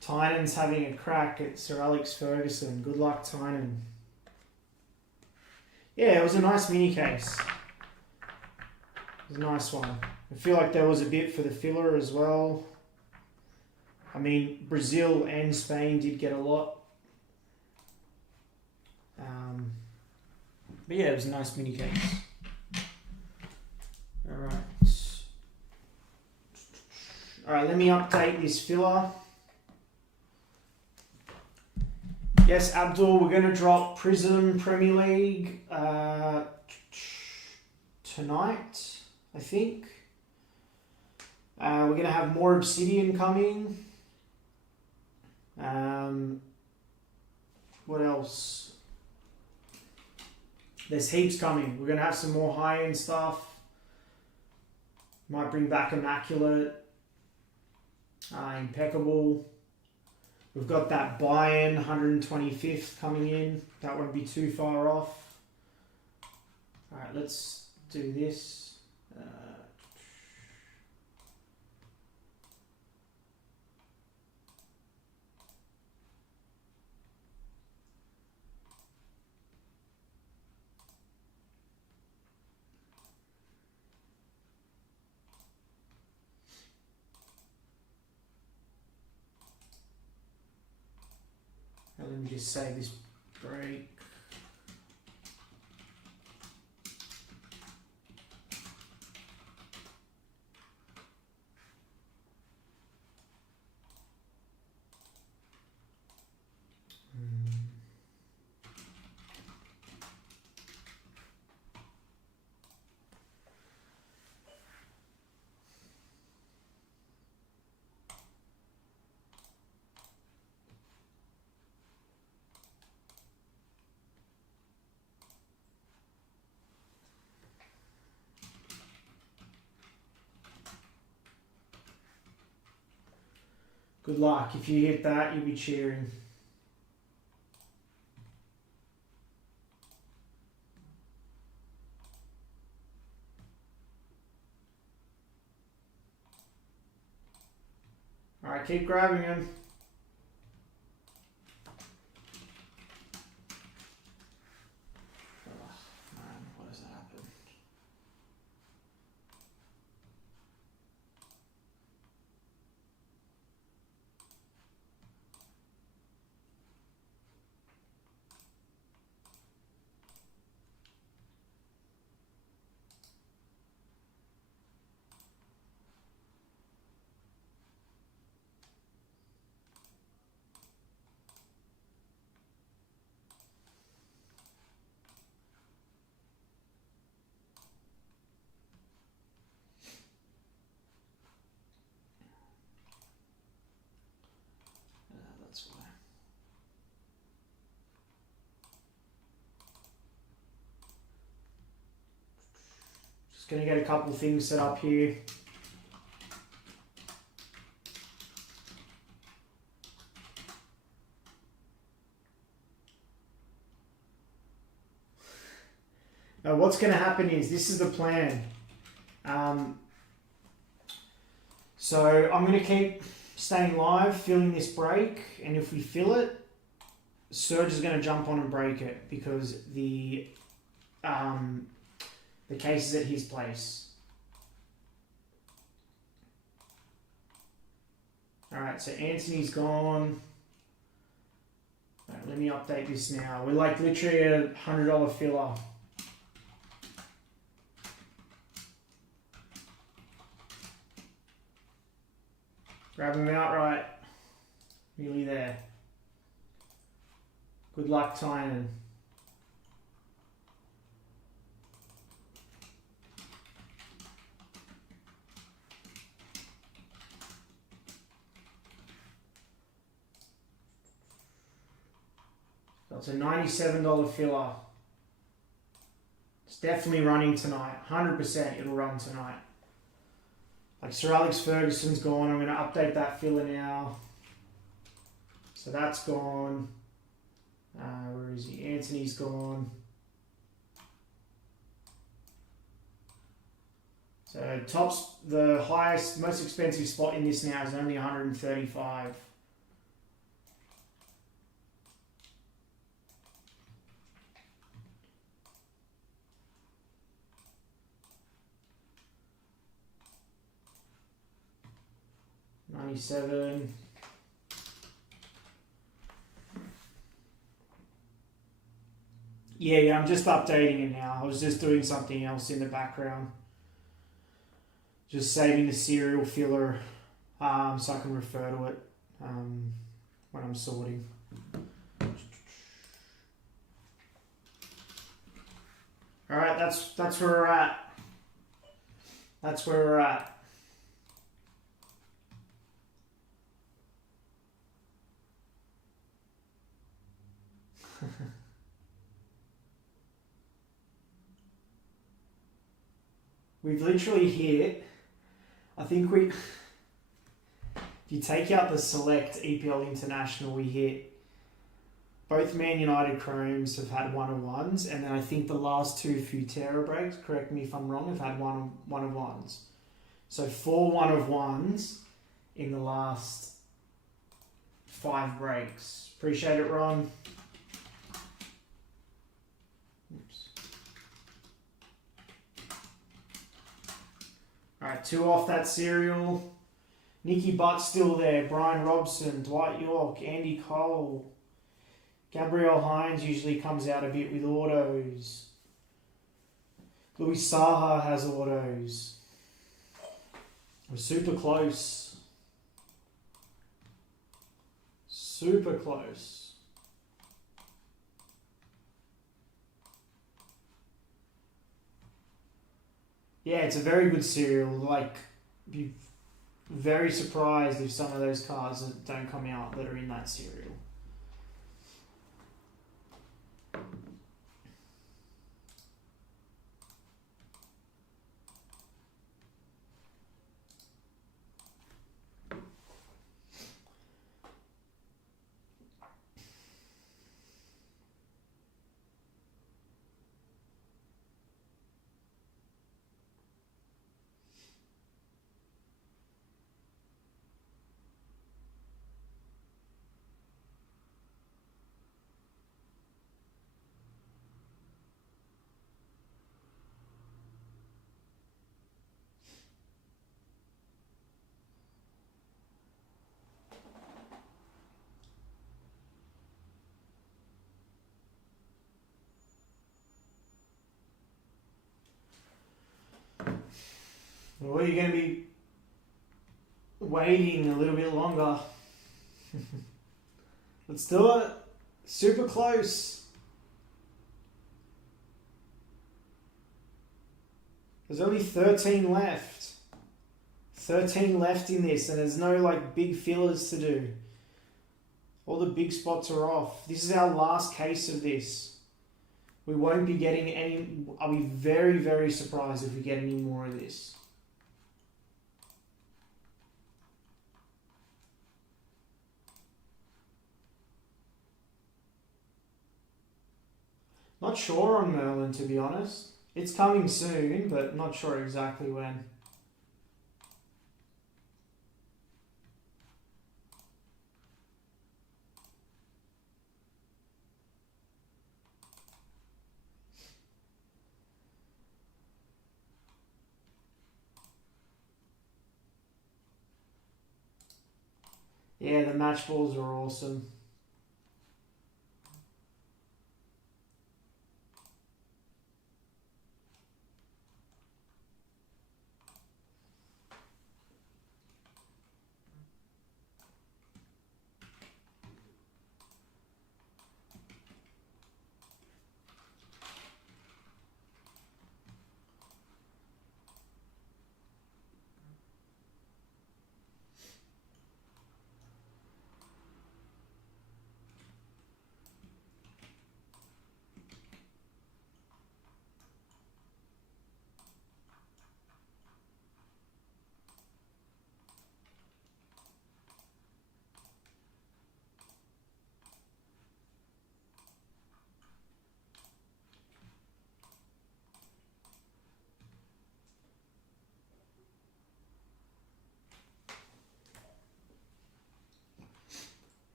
Tynan's having a crack at Sir Alex Ferguson. Good luck, Tynan. Yeah, it was a nice mini case. It was a nice one. I feel like there was a bit for the filler as well. I mean, Brazil and Spain did get a lot. But yeah, it was a nice mini case. Alright. Alright, let me update this filler. Yes, Abdul, we're going to drop Prism Premier League tonight, I think. We're going to have more Obsidian coming. What else? There's heaps coming. We're going to have some more high-end stuff. Might bring back Immaculate. Impeccable. We've got that Bayern 125th coming in. That won't be too far off. Alright, let's do this. Let me just save this break. Good luck. If you hit that, you'll be cheering. Alright, keep grabbing him. Oh, man, what has happened? that's why. Just going to get a couple things set up here. Now what's going to happen is, this is the plan. So I'm going to keep staying live, filling this break, and if we fill it, Surge is going to jump on and break it because the case is at his place. Alright, so Anthony's gone. Right, let me update this now. We're like literally a $100 filler. Grab him outright. Nearly there. Good luck, Tynan. So it's a $97 filler. It's definitely running tonight. 100% it'll run tonight. Like Sir Alex Ferguson's gone. I'm going to update that filler now. So that's gone. Where is he? Anthony's gone. So tops, the highest, most expensive spot in this now is only 135. $97. Yeah, I'm just updating it now. I was just doing something else in the background. Just saving the serial filler so I can refer to it when I'm sorting. Alright, that's where we're at. That's where we're at. We've literally hit, I think if you take out the select EPL International, we hit, both Man United Chromes have had 1-of-1s, and then I think the last two Futera breaks, correct me if I'm wrong, have had 1-of-1s. So 4 1-of-1s in the last 5 breaks. Appreciate it, Ron. Alright, 2 off that serial. Nicky Butt's still there. Brian Robson, Dwight York, Andy Cole. Gabriel Hines usually comes out a bit with autos. Luis Saha has autos. We're super close. Super close. Yeah, it's a very good serial. Like, be very surprised if some of those cards don't come out that are in that serial. Well, you're going to be waiting a little bit longer. Let's do it. Super close. There's only 13 left. 13 left in this, and there's no like big fillers to do. All the big spots are off. This is our last case of this. We won't be getting any... I'll be very, very surprised if we get any more of this. Not sure on Merlin, to be honest. It's coming soon, but not sure exactly when. Yeah, the match balls are awesome.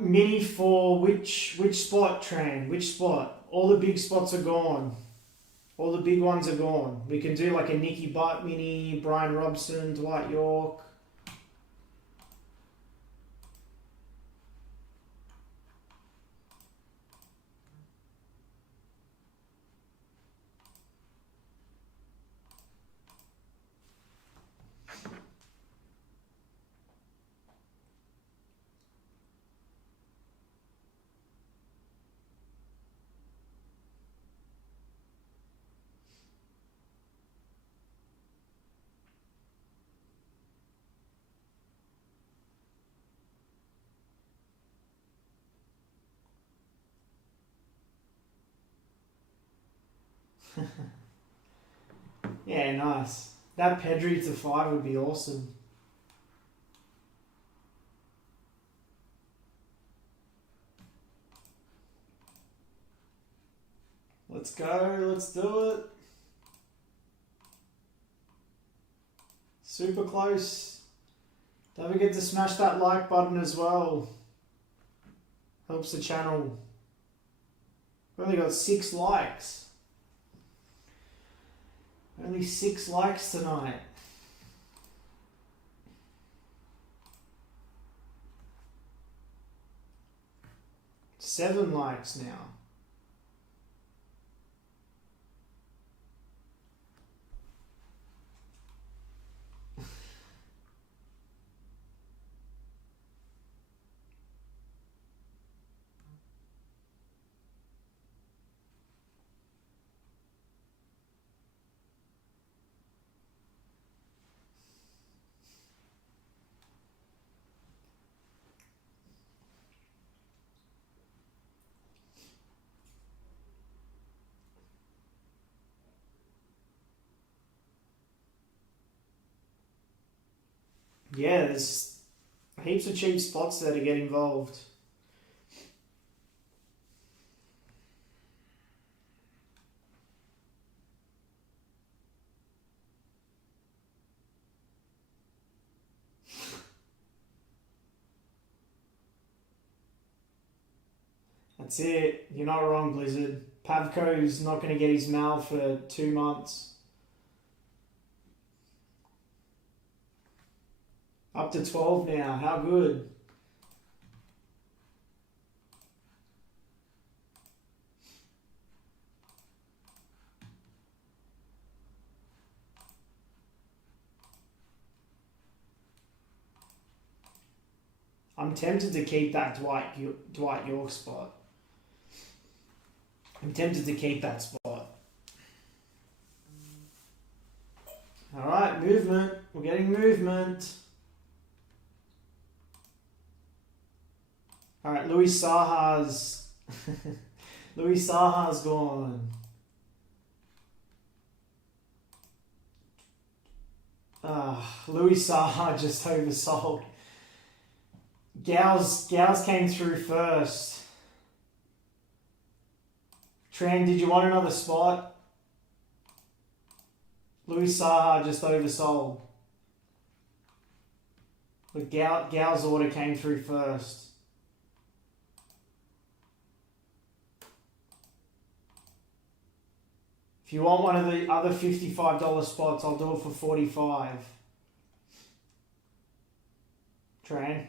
Mini for which spot, Tran? Which spot? All the big spots are gone. All the big ones are gone. We can do like a Nicky Butt mini, Brian Robson, Dwight York. Yeah, nice. That Pedri to 5 would be awesome. Let's go, let's do it. Super close. Don't forget to smash that like button as well. Helps the channel. We've only got 6 likes. Only 6 likes tonight. Seven likes now. Yeah, there's heaps of cheap spots there to get involved. That's it. You're not wrong, Blizzard. Pavko's not going to get his Mal for 2 months. Up to 12 now. How good? I'm tempted to keep that Dwight York spot. I'm tempted to keep that spot. Alright, movement. We're getting movement. All right, Louis Saha's Louis Saha's gone. Louis Saha just oversold. Gals came through first. Tran, did you want another spot? Louis Saha just oversold. But Gal's order came through first. If you want one of the other $55 spots, I'll do it for $45. Tran.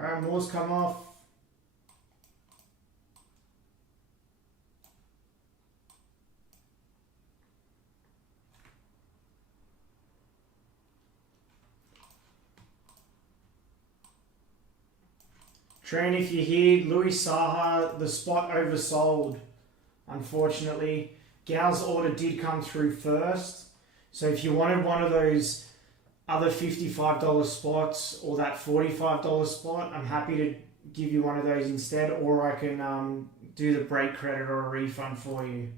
Alright, more's come off. Tran, if you hear Louis Saha, the spot oversold, unfortunately. Gal's order did come through first. So if you wanted one of those other $55 spots or that $45 spot, I'm happy to give you one of those instead, or I can do the break credit or a refund for you.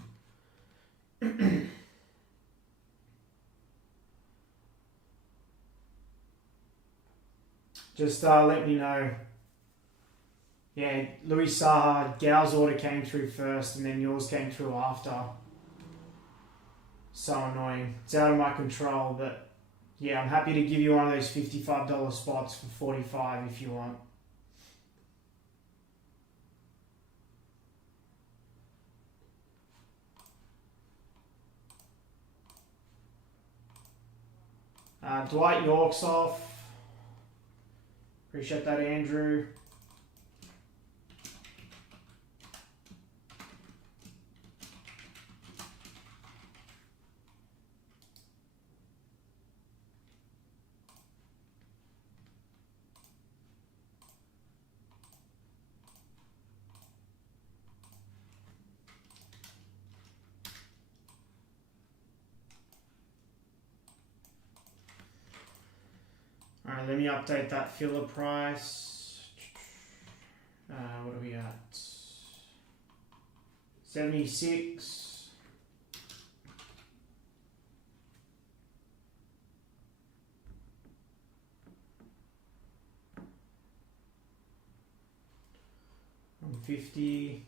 Just let me know. Yeah, Louis Saha, Gal's order came through first and then yours came through after. So annoying. It's out of my control, but yeah, I'm happy to give you one of those $55 spots for $45 if you want. Dwight York's off. Appreciate that, Andrew. Alright, let me update that filler price. What are we at? 76. $50.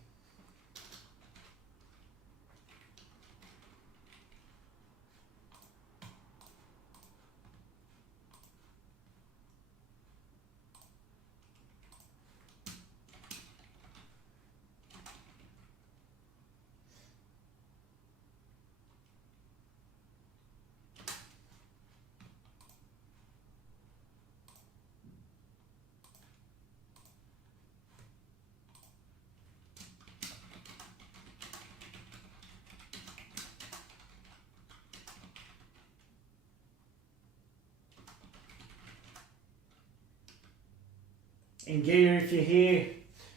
And Gia, if you're here,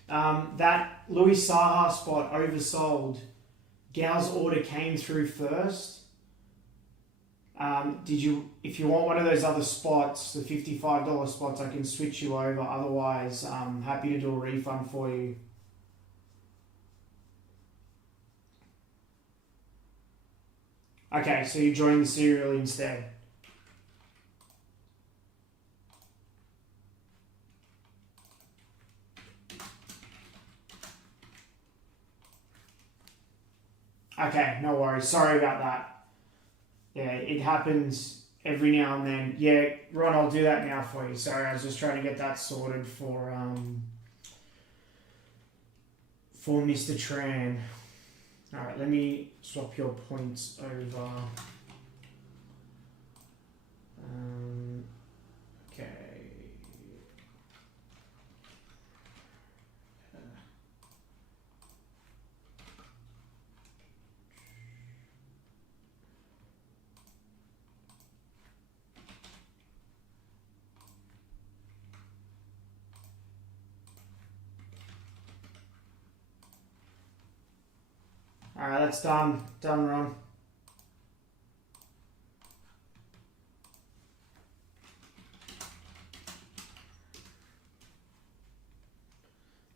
that Louis Saha spot oversold. Gal's order came through first. If you want one of those other spots, the $55 spots, I can switch you over. Otherwise, I'm happy to do a refund for you. Okay, so you join the serial instead. Okay, no worries. Sorry about that. Yeah, it happens every now and then. Yeah, Ron, I'll do that now for you. Sorry, I was just trying to get that sorted for Mr. Tran. Alright, let me swap your points over. Okay. Alright, that's done. Done, Ron.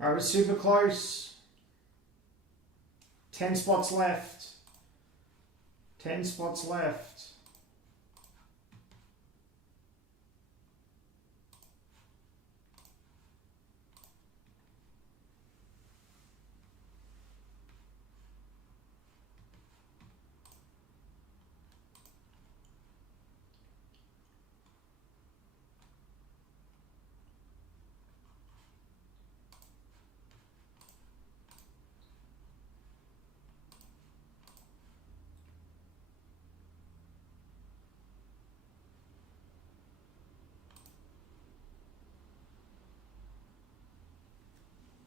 Alright, we're super close. 10 spots left. 10 spots left.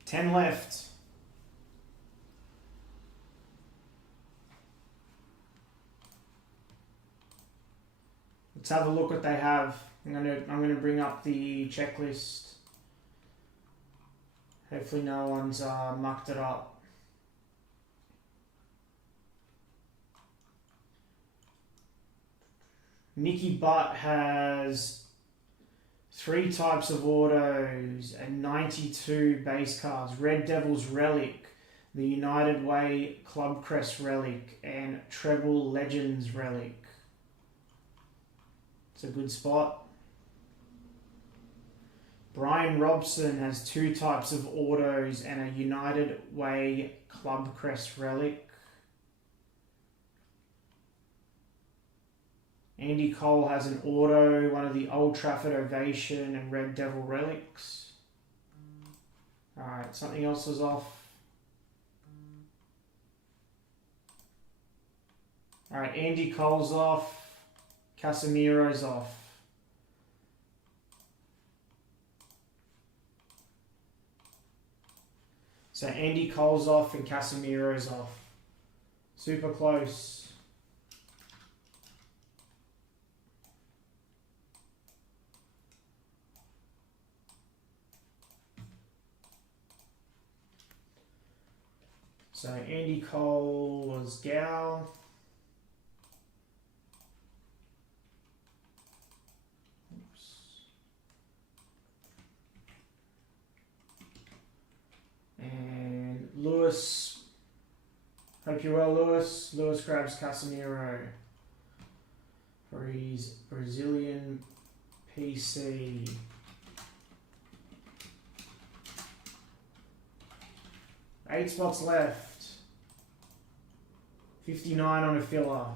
Ten left. Let's have a look what they have. I'm gonna bring up the checklist. Hopefully no one's mucked it up. Nicky Butt has 3 types of autos and 92 base cards. Red Devils Relic, the United Way Club Crest Relic, and Treble Legends Relic. It's a good spot. Brian Robson has 2 types of autos and a United Way Club Crest Relic. Andy Cole has an auto, one of the Old Trafford Ovation and Red Devil Relics. Alright, something else is off. Alright, Andy Cole's off. Casemiro's off. So Andy Cole's off and Casemiro's off. Super close. So Andy Cole was Gal. Oops. And Lewis. Hope you're well, Lewis. Lewis grabs Casemiro for his Brazilian PC. Eight spots left. 59 on a filler.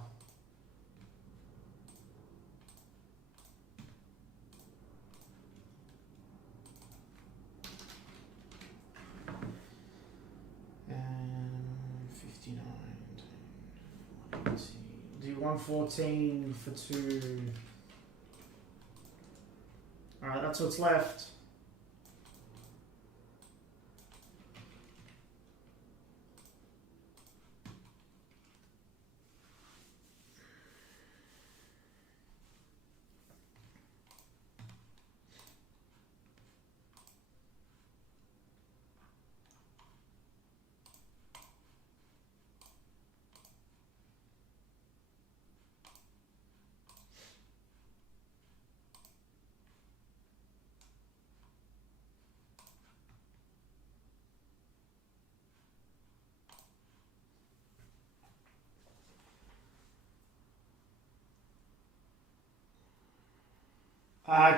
And 59. Do 114 for 2. Alright, that's what's left.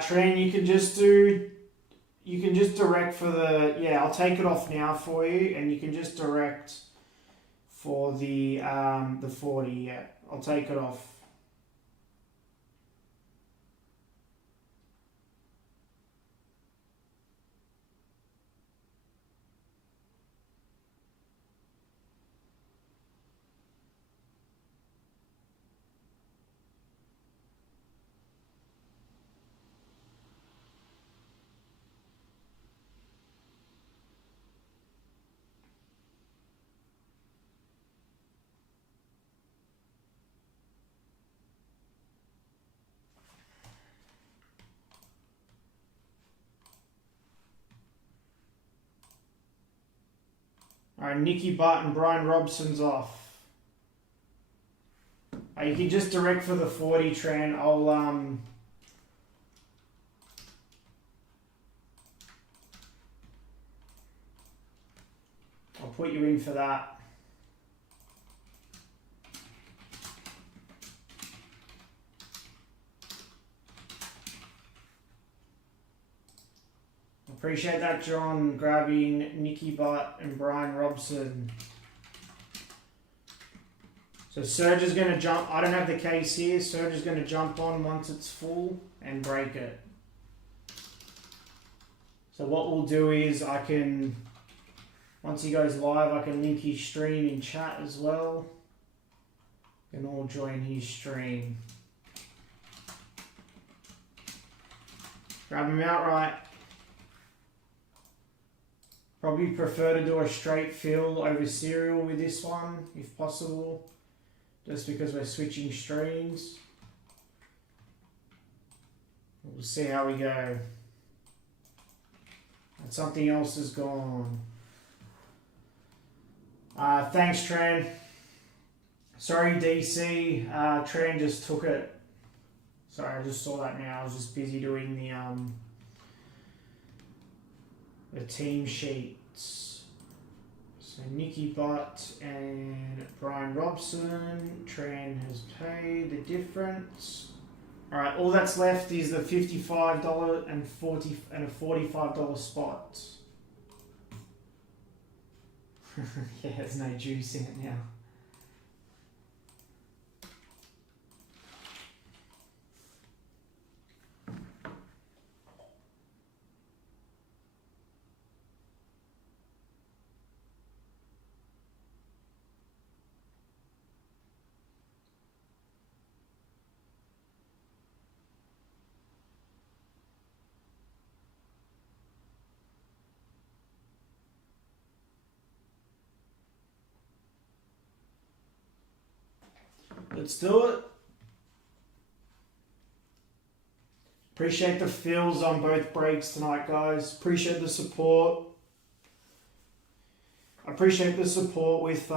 Tran, you can just direct for the, yeah, I'll take it off now for you, and you can just direct for the 40, yeah, I'll take it off. Alright, Nicky Butt and Brian Robson's off. You can just direct for the 40, Tran. I'll put you in for that. Appreciate that, John, grabbing Nicky Butt and Brian Robson. So Surge is going to jump. I don't have the case here. Surge is going to jump on once it's full and break it. So what we'll do is I can, once he goes live, I can link his stream in chat as well. You can all join his stream. Grab him outright. Probably prefer to do a straight fill over serial with this one, if possible. Just because we're switching streams. We'll see how we go. And something else is gone. Thanks, Tran. Sorry, DC. Tran just took it. Sorry, I just saw that now. I was just busy doing the team sheets. So Nicky Butt and Brian Robson. Tran has paid the difference. Alright, all that's left is the $55 and a $45 spot. Yeah, there's no juice in it now. Let's do it. Appreciate the fills on both breaks tonight, guys. Appreciate the support. I appreciate the support with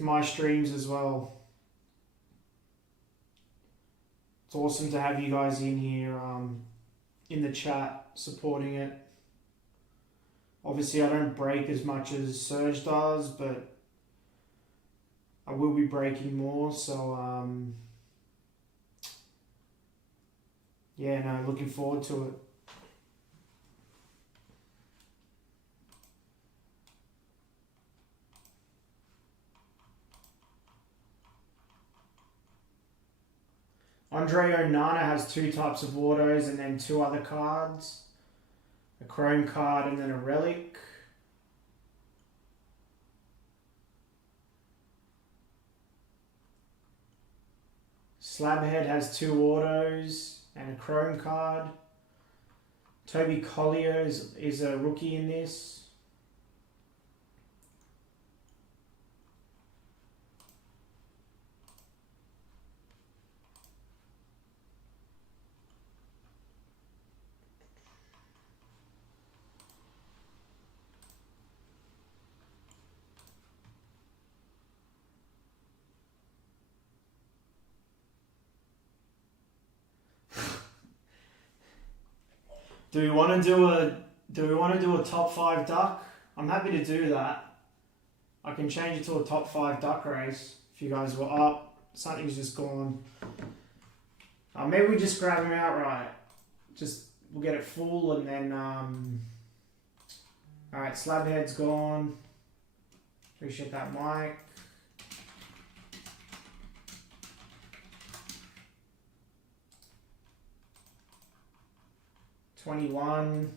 my streams as well. It's awesome to have you guys in here in the chat supporting it. Obviously, I don't break as much as Surge does, but I will be breaking more, so yeah, no, looking forward to it. Andre Onana has 2 types of autos and then 2 other cards. A chrome card and then a relic. Slabhead has 2 autos and a chrome card. Toby Collier is a rookie in this. Do we want to do a top 5 duck? I'm happy to do that. I can change it to a top 5 duck race if you guys were up. Something's just gone. Maybe we just grab him outright. We'll get it full and then alright, Slabhead's gone. Appreciate that, Mike. $21.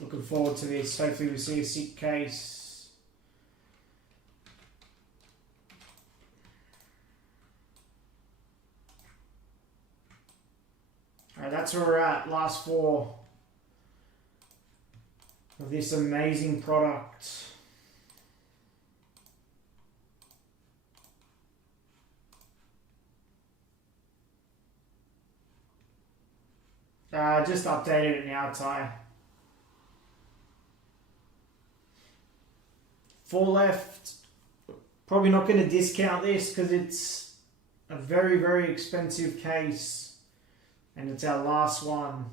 Looking forward to this. Hopefully we see a sick case. Alright, that's where we're at. Last 4 of this amazing product. Just updated it now, Ty. 4 left. Probably not going to discount this because it's a very, very expensive case. And it's our last one.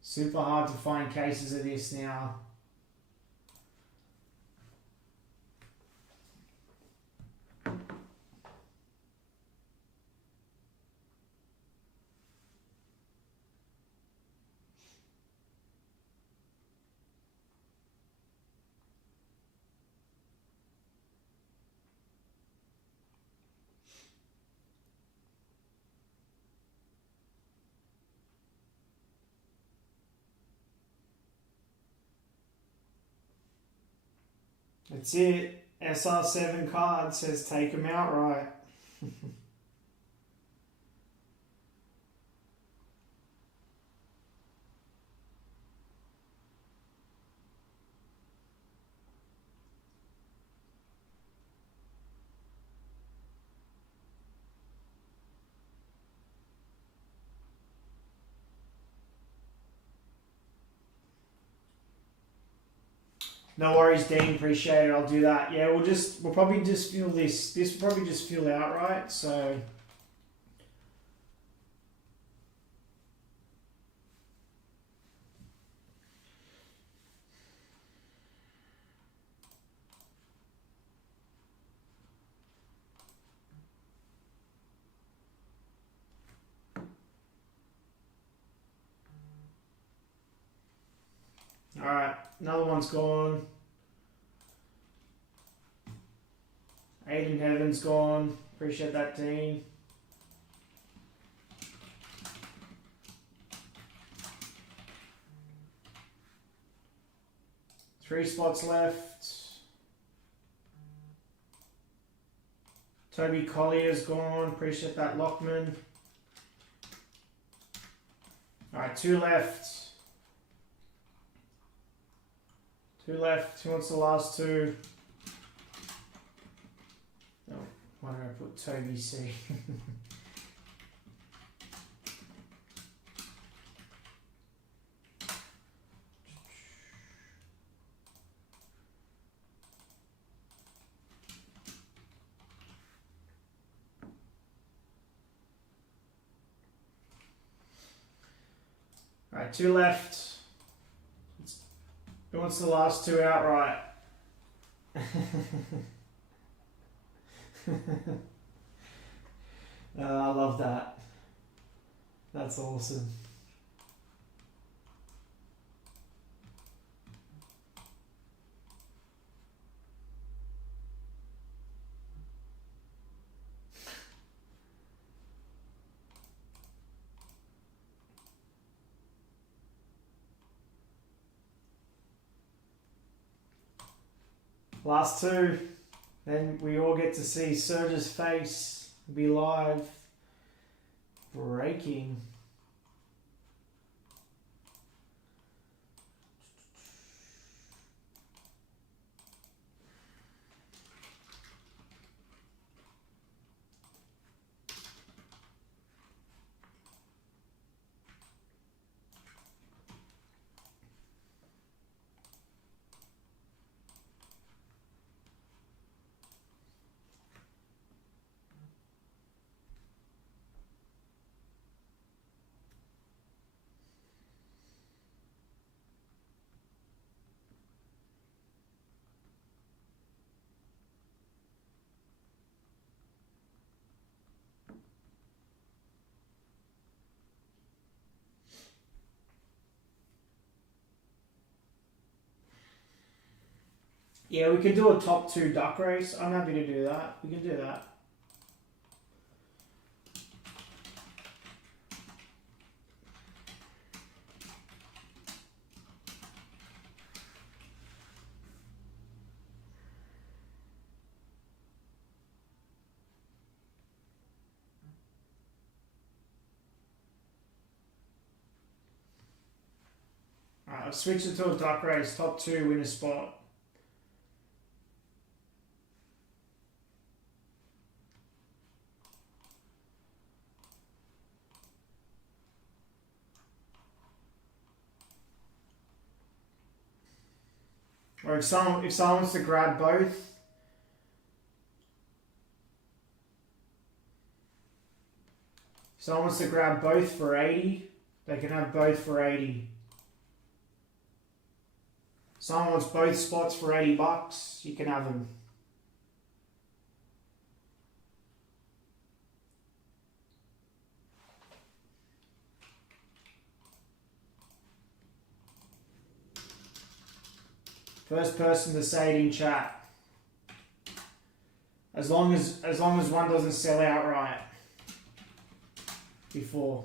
Super hard to find cases of this now. That's it. SR7 card says take them outright. No worries, Dean. Appreciate it. I'll do that. Yeah, we'll probably just fill this. This will probably just fill outright. So. Alright, another one's gone. Aiden Heaven's gone. Appreciate that, Dean. Three spots left. Toby Collier's gone. Appreciate that, Lockman. Alright, 2 left. 2 left. Who wants the last 2? Oh, why did I put Toby C? Alright, 2 left. Who wants the last 2 outright? I love that. That's awesome. Last 2, then we all get to see Serge's face be live. Breaking. Yeah, we could do a top 2 duck race. I'm happy to do that. We can do that. Alright, I'll switch it to a duck race. Top 2 win a spot. Or if someone wants to grab both, for 80, they can have both for 80. Someone wants both spots for $80, you can have them. First person to say it in chat. As long as one doesn't sell outright before.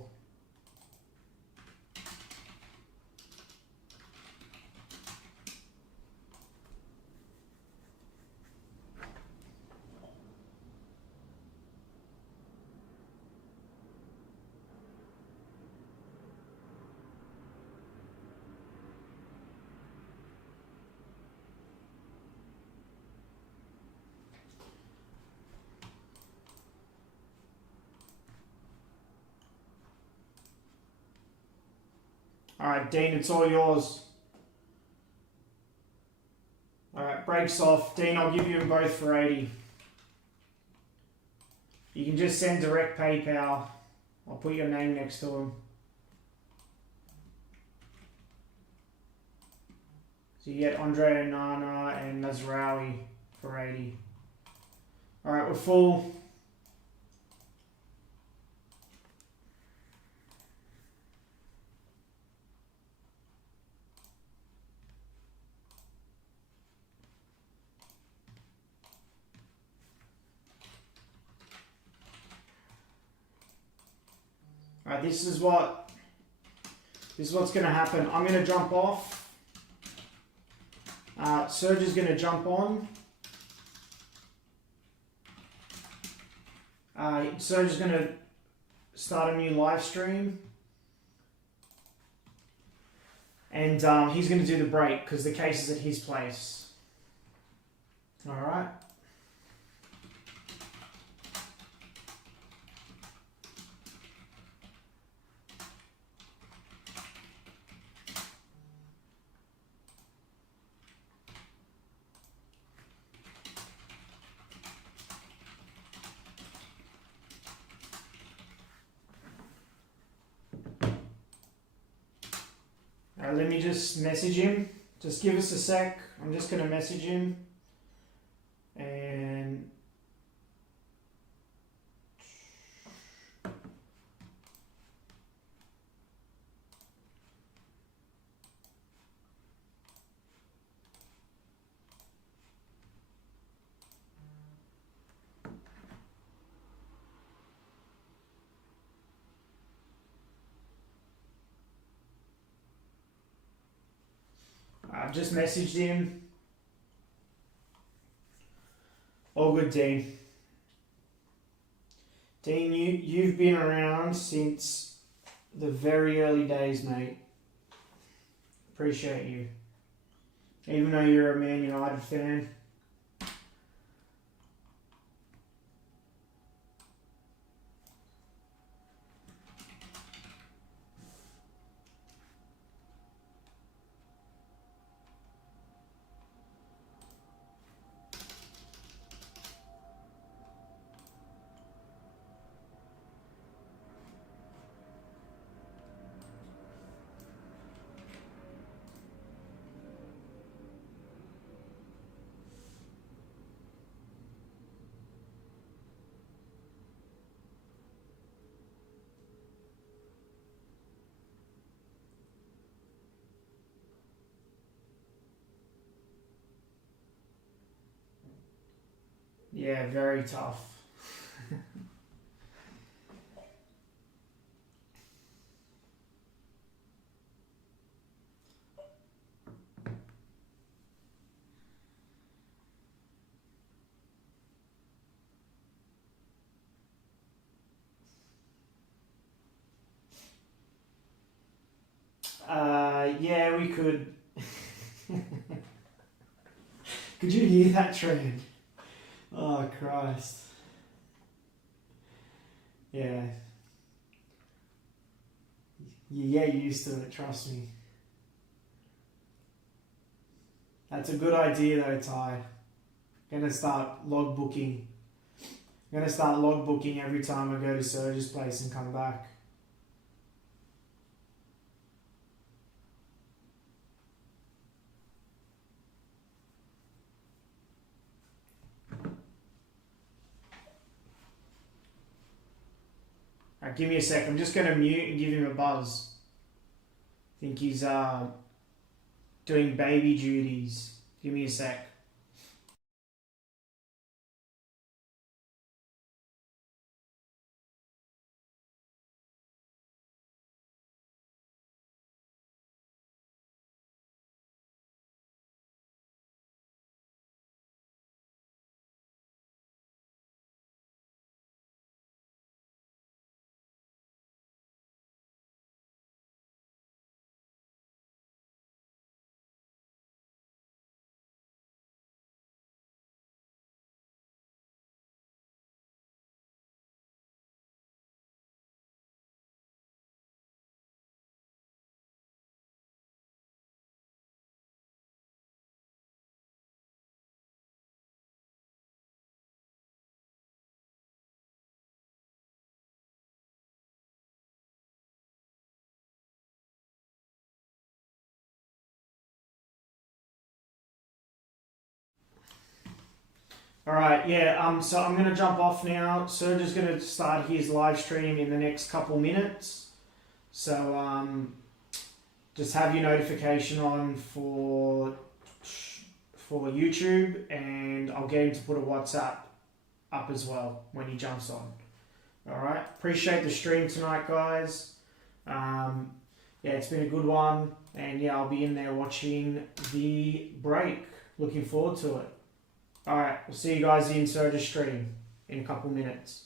Alright, Dean, it's all yours. Alright, breaks off. Dean, I'll give you them both for 80. You can just send direct PayPal. I'll put your name next to them. So you get Andre Onana and Nazraoui for 80. Alright, we're full. Alright, this is what's going to happen. I'm going to jump off. Serge is going to jump on. Serge is going to start a new live stream. And he's going to do the break because the case is at his place. Alright. Let me just message him. Just give us a sec. I'm just going to message him. And I've just messaged him. All good, Dean. Dean, you've been around since the very early days, mate. Appreciate you. Even though you're a Man United fan. Yeah, very tough. Yeah, we could. Could you hear that trend? Oh, Christ. Yeah. You get used to it, trust me. That's a good idea though, Ty. Gonna start logbooking. Gonna start logbooking every time I go to Serge's place and come back. Alright, give me a sec. I'm just gonna mute and give him a buzz. I think he's doing baby duties. Give me a sec. Alright, yeah, so I'm going to jump off now. Serge is going to start his live stream in the next couple minutes. So just have your notification on for YouTube, and I'll get him to put a WhatsApp up as well when he jumps on. Alright, appreciate the stream tonight, guys. Yeah, it's been a good one, and yeah, I'll be in there watching the break. Looking forward to it. Alright, we'll see you guys in Serge's stream in a couple minutes.